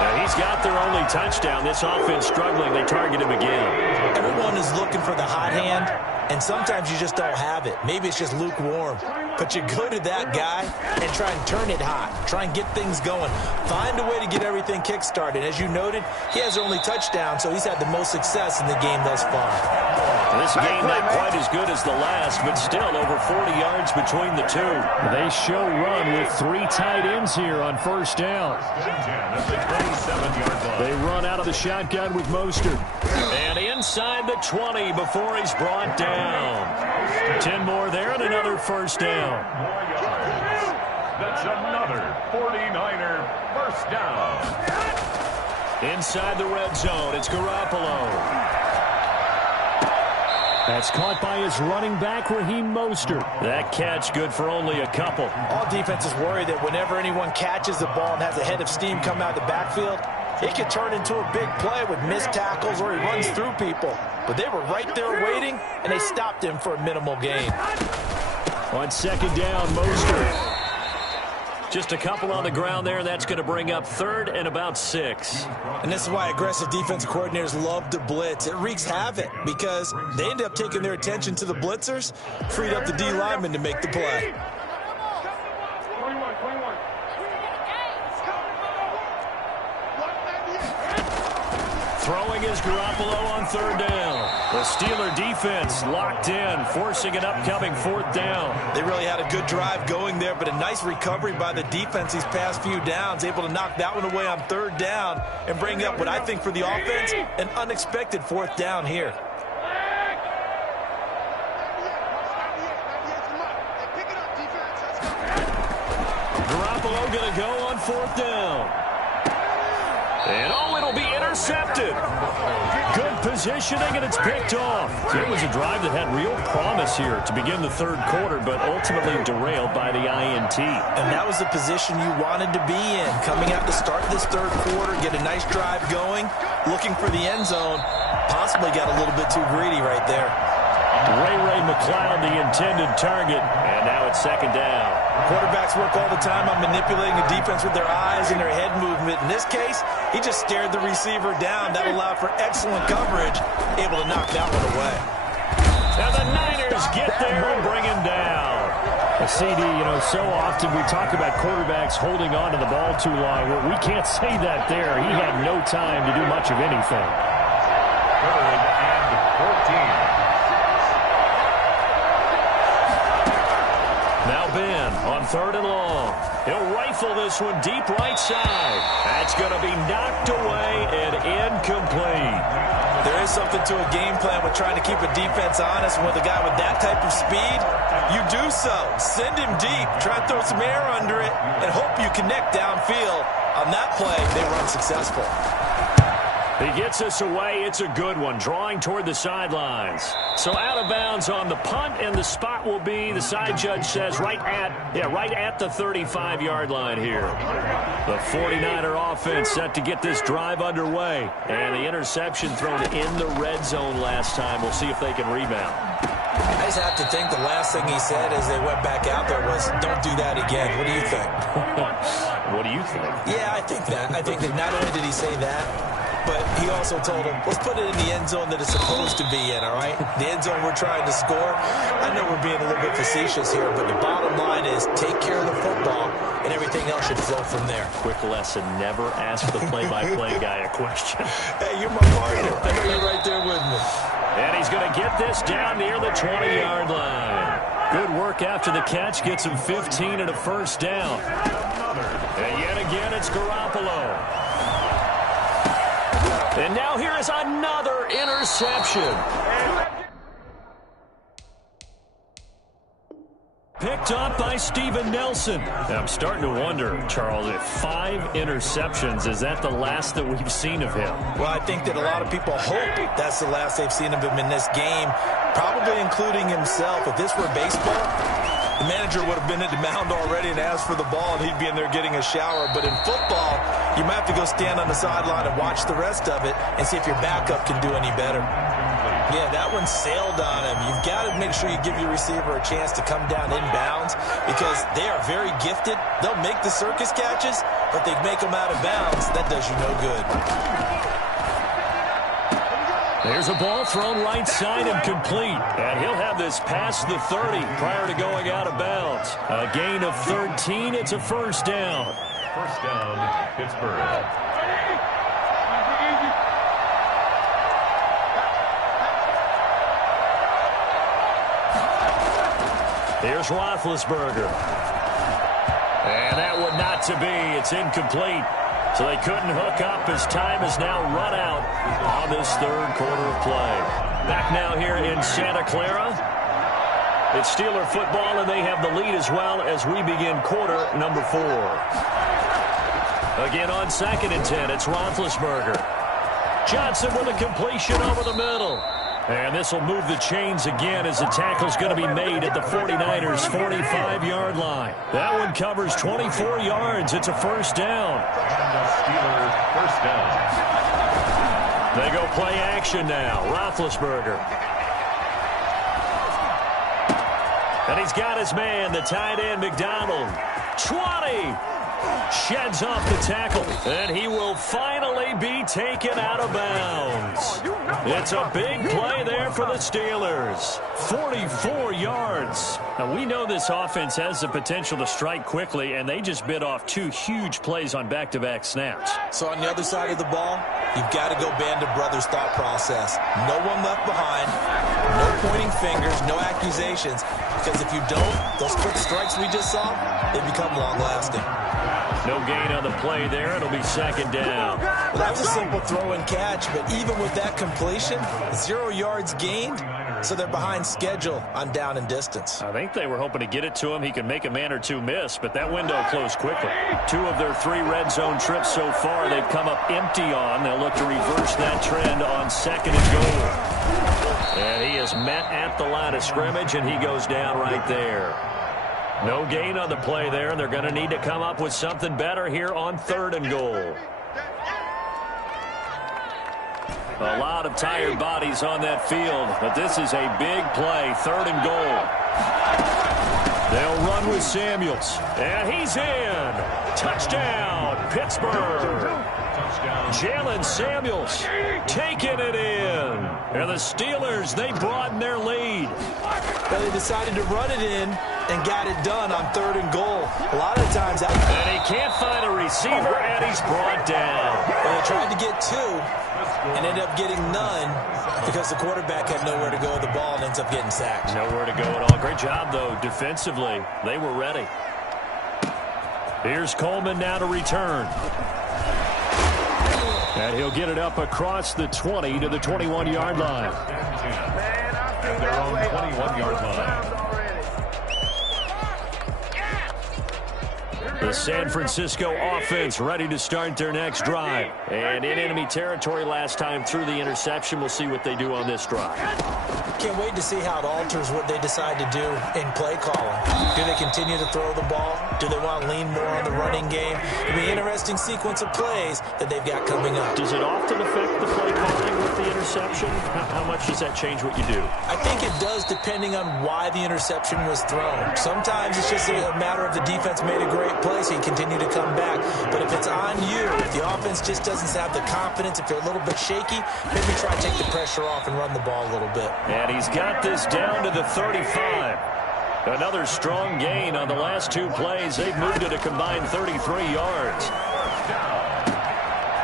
And he's got their only touchdown. This offense struggling. They target him again. Everyone is looking for the hot hand, and sometimes you just don't have it. Maybe it's just lukewarm. But you go to that guy and try and turn it hot. Try and get things going. Find a way to get everything kick-started. As you noted, he has their only touchdown, so he's had the most success in the game thus far. This game not quite as good as the last, but still over 40 yards between the two. They show run with 3 tight ends here on first down. They run out of the shotgun with Mostert. And inside the 20 before he's brought down. 10 more there and another first down. That's another 49er first down. Inside the red zone, it's Garoppolo. That's caught by his running back, Raheem Mostert. That catch good for only a couple. All defenses worry that whenever anyone catches the ball and has a head of steam come out of the backfield, it could turn into a big play with missed tackles or he runs through people. But they were right there waiting, and they stopped him for a minimal gain. On second down, Mostert. Just a couple on the ground there, and that's going to bring up 3rd and about 6. And this is why aggressive defensive coordinators love to blitz. It wreaks havoc because they end up taking their attention to the blitzers, freed up the D lineman to make the play. Throwing is Garoppolo on third down. The Steeler defense locked in, forcing an upcoming fourth down. They really had a good drive going there, but a nice recovery by the defense these past few downs, able to knock that one away on third down and bring up what I think for the offense, an unexpected fourth down here. Garoppolo going to go on fourth down. And it'll be intercepted. Good positioning, and it's picked off. It was a drive that had real promise here to begin the third quarter, but ultimately derailed by the INT. And that was the position you wanted to be in. Coming out to start this third quarter, get a nice drive going, looking for the end zone. Possibly got a little bit too greedy right there. Ray McCloud, the intended target, and now it's second down. Quarterbacks work all the time on manipulating the defense with their eyes and their head movement. In this case, he just stared the receiver down. That allowed for excellent coverage, able to knock that one away. And the Niners get there and bring him down. CD, so often we talk about quarterbacks holding on to the ball too long. Well, we can't say that there. He had no time to do much of anything. Third and 14. Now Ben on third and long. He'll rifle this one deep right side. That's going to be knocked away and incomplete. There is something to a game plan with trying to keep a defense honest. And with a guy with that type of speed, you do so. Send him deep. Try to throw some air under it and hope you connect downfield. On that play, they were unsuccessful. He gets us away. It's a good one, drawing toward the sidelines. So out of bounds on the punt, and the spot will be, the side judge says, right at the 35-yard line here. The 49er offense set to get this drive underway. And the interception thrown in the red zone last time. We'll see if they can rebound. I just have to think the last thing he said as they went back out there was, don't do that again. What do you think? What do you think? Yeah, I think that not only did he say that, but he also told him, let's put it in the end zone that it's supposed to be in, all right? The end zone we're trying to score. I know we're being a little bit facetious here, but the bottom line is take care of the football, and everything else should flow from there. Quick lesson, never ask the play-by-play guy a question. Hey, you're my partner. I know you're right there with me. And he's going to get this down near the 20-yard line. Good work after the catch. Gets him 15 and a first down. And yet again, it's Garoppolo. And now here is another interception. Picked up by Steven Nelson. Now I'm starting to wonder, Charles, if 5 interceptions, is that the last that we've seen of him? Well, I think that a lot of people hope that's the last they've seen of him in this game, probably including himself. If this were baseball, the manager would have been at the mound already and asked for the ball, and he'd be in there getting a shower. But in football, you might have to go stand on the sideline and watch the rest of it and see if your backup can do any better. Yeah, that one sailed on him. You've got to make sure you give your receiver a chance to come down inbounds because they are very gifted. They'll make the circus catches, but they make them out of bounds. That does you no good. There's a ball thrown right side and complete. And he'll have this past the 30 prior to going out of bounds. A gain of 13. It's a first down. First down, Pittsburgh. Here's Roethlisberger. And that one not to be. It's incomplete. So they couldn't hook up as time is now run out on this third quarter of play. Back now here in Santa Clara. It's Steeler football, and they have the lead as well as we begin quarter number 4. Again on 2nd and 10, it's Roethlisberger. Johnson with a completion over the middle. And this will move the chains again as the tackle's going to be made at the 49ers' 45-yard line. That one covers 24 yards. It's a first down. Steelers first down. They go play action now. Roethlisberger. And he's got his man, the tight end, McDonald. 20. Sheds off the tackle, and he will finally be taken out of bounds. It's a big play there for the Steelers. 44 yards. yards. Now, we know this offense has the potential to strike quickly, and they just bit off 2 huge plays on back-to-back snaps. So on the other side of the ball, you've got to go Band of Brothers thought process. No one left behind, no pointing fingers, no accusations, because if you don't, those quick strikes we just saw, they become long-lasting. No gain on the play there. It'll be second down. Well, that was a simple throw and catch, but even with that completion, 0 yards gained, so they're behind schedule on down and distance. I think they were hoping to get it to him. He could make a man or two miss, but that window closed quickly. 2 of their 3 red zone trips so far they've come up empty on. They'll look to reverse that trend on second and goal. And he is met at the line of scrimmage, and he goes down right there. No gain on the play there, and they're going to need to come up with something better here on third and goal. A lot of tired bodies on that field, but this is a big play, third and goal. They'll run with Samuels, and he's in. Touchdown, Pittsburgh. Jalen Samuels taking it in. And the Steelers, they broaden their lead. Well, they decided to run it in and got it done on third and goal. A lot of the times... And he can't find a receiver, and he's brought down. Well, they tried to get 2 and ended up getting none because the quarterback had nowhere to go with the ball and ends up getting sacked. Nowhere to go at all. Great job, though, defensively. They were ready. Here's Coleman now to return. And he'll get it up across the 20 to the 21-yard line. At their own 21-yard line. The San Francisco offense ready to start their next drive. And in enemy territory last time through the interception. We'll see what they do on this drive. Can't wait to see how it alters what they decide to do in play calling. Do they continue to throw the ball? Do they want to lean more on the running game? It'll be an interesting sequence of plays that they've got coming up. Does it often affect the play calling with the interception? How much does that change what you do? I think it does depending on why the interception was thrown. Sometimes it's just a matter of the defense made a great play, so you continue to come back. But if it's on you, if the offense just doesn't have the confidence, if they're a little bit shaky, maybe try to take the pressure off and run the ball a little bit. And he's got this down to the 35. Another strong gain on the last 2 plays. They've moved it a combined 33 yards.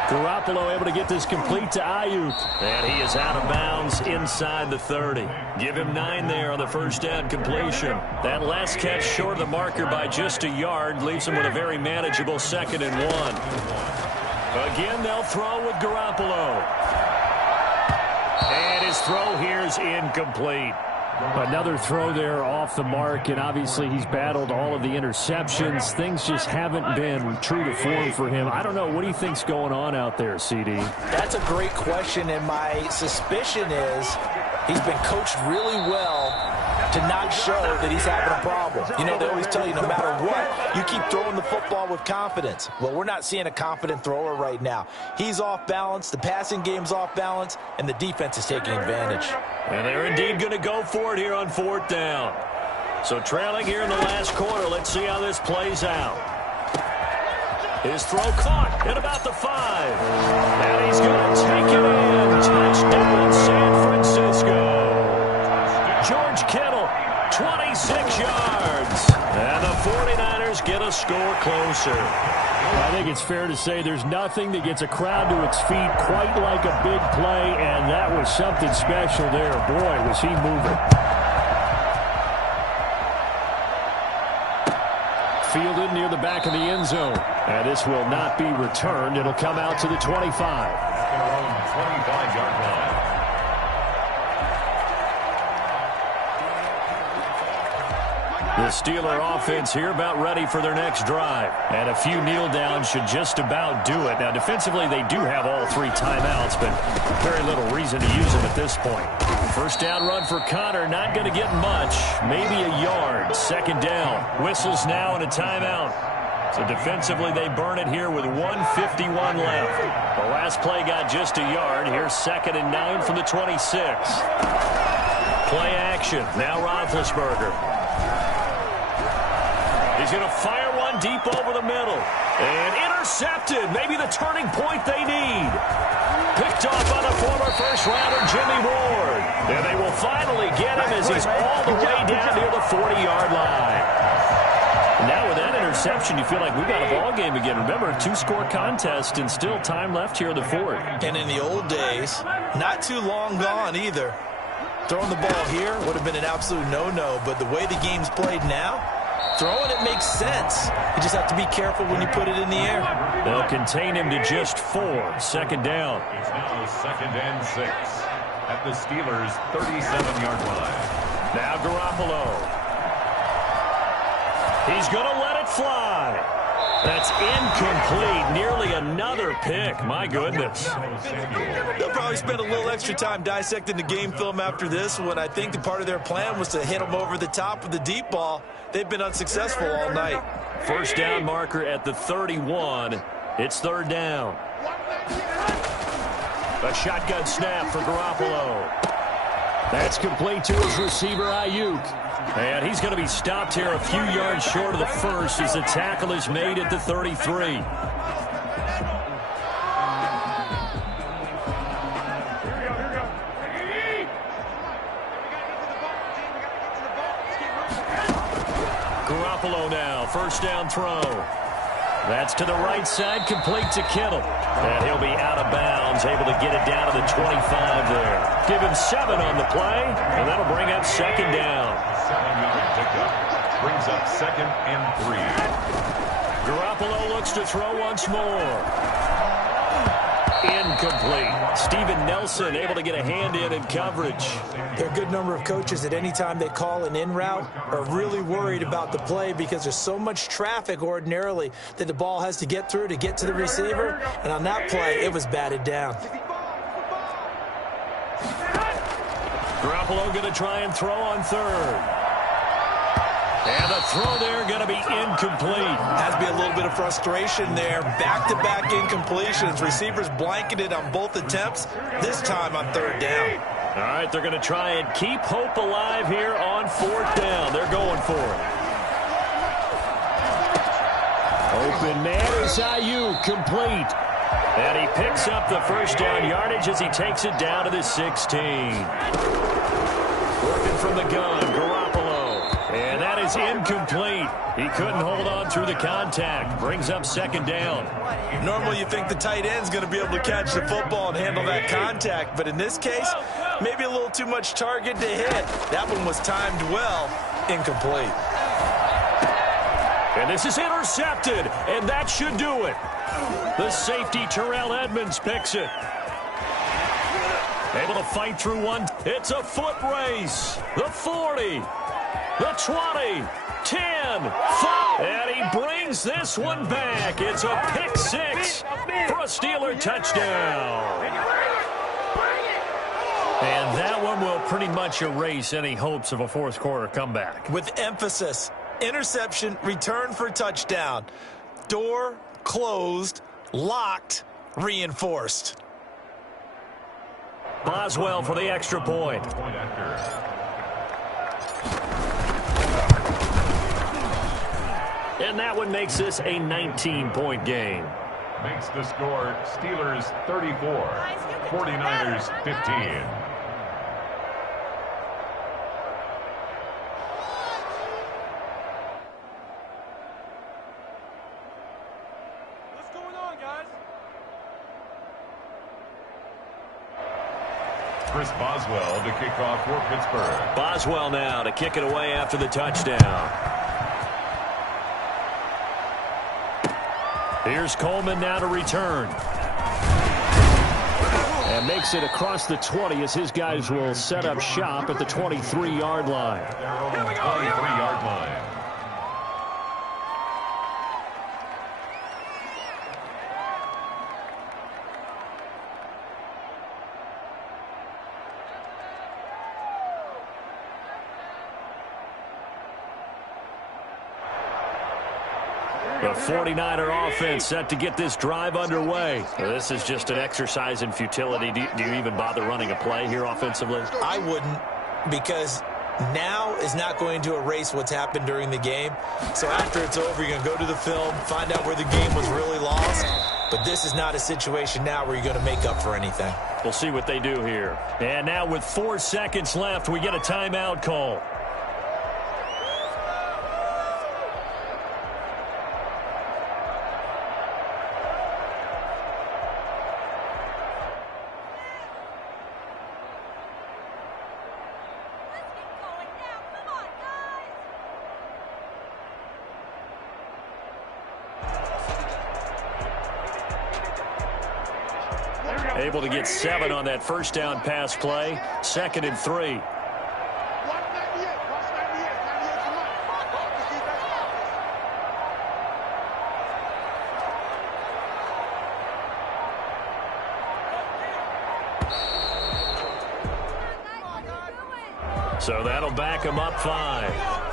Garoppolo able to get this complete to Ayuk. And he is out of bounds inside the 30. Give him 9 there on the first down completion. That last catch short of the marker by just a yard leaves him with a very manageable 2nd and 1. Again, they'll throw with Garoppolo. And his throw here is incomplete. Another throw there off the mark, and obviously he's battled all of the interceptions. Things just haven't been true to form for him. I don't know. What do you think's going on out there, CD? That's a great question, and my suspicion is he's been coached really well to not show that he's having a problem. You know, they always tell you no matter what, you keep throwing the football with confidence. Well, we're not seeing a confident thrower right now. He's off balance, the passing game's off balance, and the defense is taking advantage. And they're indeed going to go for it here on 4th down. So trailing here in the last quarter, let's see how this plays out. His throw caught at about the 5. And he's going to take it in. Touchdown, San Francisco. George Kittle, 26 yards. And the 49ers get a score closer. I think it's fair to say there's nothing that gets a crowd to its feet quite like a big play, and that was something special there. Boy, was he moving. Fielded near the back of the end zone. And this will not be returned. It'll come out to the 25. 25-yard line. The Steeler offense here about ready for their next drive. And a few kneel downs should just about do it. Now, defensively, they do have all 3 timeouts, but very little reason to use them at this point. First down run for Connor, not going to get much. Maybe a yard. 2nd down. Whistles now and a timeout. So defensively, they burn it here with 1:51 left. The last play got just a yard. Here's 2nd and 9 from the 26. Play action. Now Roethlisberger. He's going to fire one deep over the middle. And intercepted. Maybe the turning point they need. Picked off on the former first-rounder Jimmy Ward. And they will finally get him as he's all the way down near the 40-yard line. Now with that interception, you feel like we've got a ball game again. Remember, a two-score contest and still time left here in the fourth. And in the old days, not too long gone either, throwing the ball here would have been an absolute no-no. But the way the game's played now, throwing it makes sense. You just have to be careful when you put it in the air. They'll contain him to just 4. Second down. It's now 2nd and 6 at the Steelers' 37-yard line. Now Garoppolo. He's going to let it fly. That's incomplete. Nearly another pick. My goodness. They'll probably spend a little extra time dissecting the game film after this one. I think the part of their plan was to hit them over the top with the deep ball. They've been unsuccessful all night. First down marker at the 31. It's third down. A shotgun snap for Garoppolo. That's complete to his receiver, Ayuk. And he's going to be stopped here a few yards short of the first as the tackle is made at the 33. Garoppolo now, first down throw. That's to the right side, complete to Kittle. And he'll be out of bounds, able to get it down to the 25 there. Give him 7 on the play, and that'll bring up second down. 7-yard pickup brings up 2nd and 3. Garoppolo looks to throw once more. Incomplete. Steven Nelson able to get a hand in coverage. There are a good number of coaches at any time they call an in route are really worried about the play because there's so much traffic ordinarily that the ball has to get through to get to the receiver. And on that play, it was batted down. Garoppolo going to try and throw on third. And the throw there going to be incomplete. Has to be a little bit of frustration there. Back-to-back incompletions. Receivers blanketed on both attempts, this time on third down. All right, they're going to try and keep hope alive here on fourth down. They're going for it. Open man is Ayuk, complete. And he picks up the first down yardage as he takes it down to the 16. Working from the gun, Garoppolo. And that is incomplete. He couldn't hold on through the contact. Brings up second down. Normally you think the tight end's going to be able to catch the football and handle that contact. But in this case, maybe a little too much target to hit. That one was timed well. Incomplete. And this is intercepted. And that should do it. The safety, Terrell Edmonds, picks it. Able to fight through one. It's a foot race. The 40. The 20, 10, 5, and he brings this one back. It's a pick 6 for a Steeler touchdown. And that one will pretty much erase any hopes of a fourth quarter comeback. With emphasis, interception, return for touchdown. Door closed, locked, reinforced. Boswell for the extra point. And that one makes this a 19-point game. Makes the score Steelers 34, 49ers 15. What's going on, guys? Chris Boswell to kick off for Pittsburgh. Boswell now to kick it away after the touchdown. Here's Coleman now to return. And makes it across the 20 as his guys will set up shop at the 23-yard line. 23-yard line. The 49er offense set to get this drive underway. This is just an exercise in futility. Do you even bother running a play here offensively? I wouldn't, because now is not going to erase what's happened during the game. So after it's over, you're going to go to the film, find out where the game was really lost, But this is not a situation now where you're going to make up for anything. We'll see what they do here. And now with 4 seconds left, we get a timeout call. Able to get 7 on that first down pass play. 2nd and 3. So that'll back him up 5.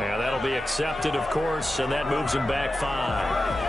And that'll be accepted, of course, and that moves him back 5.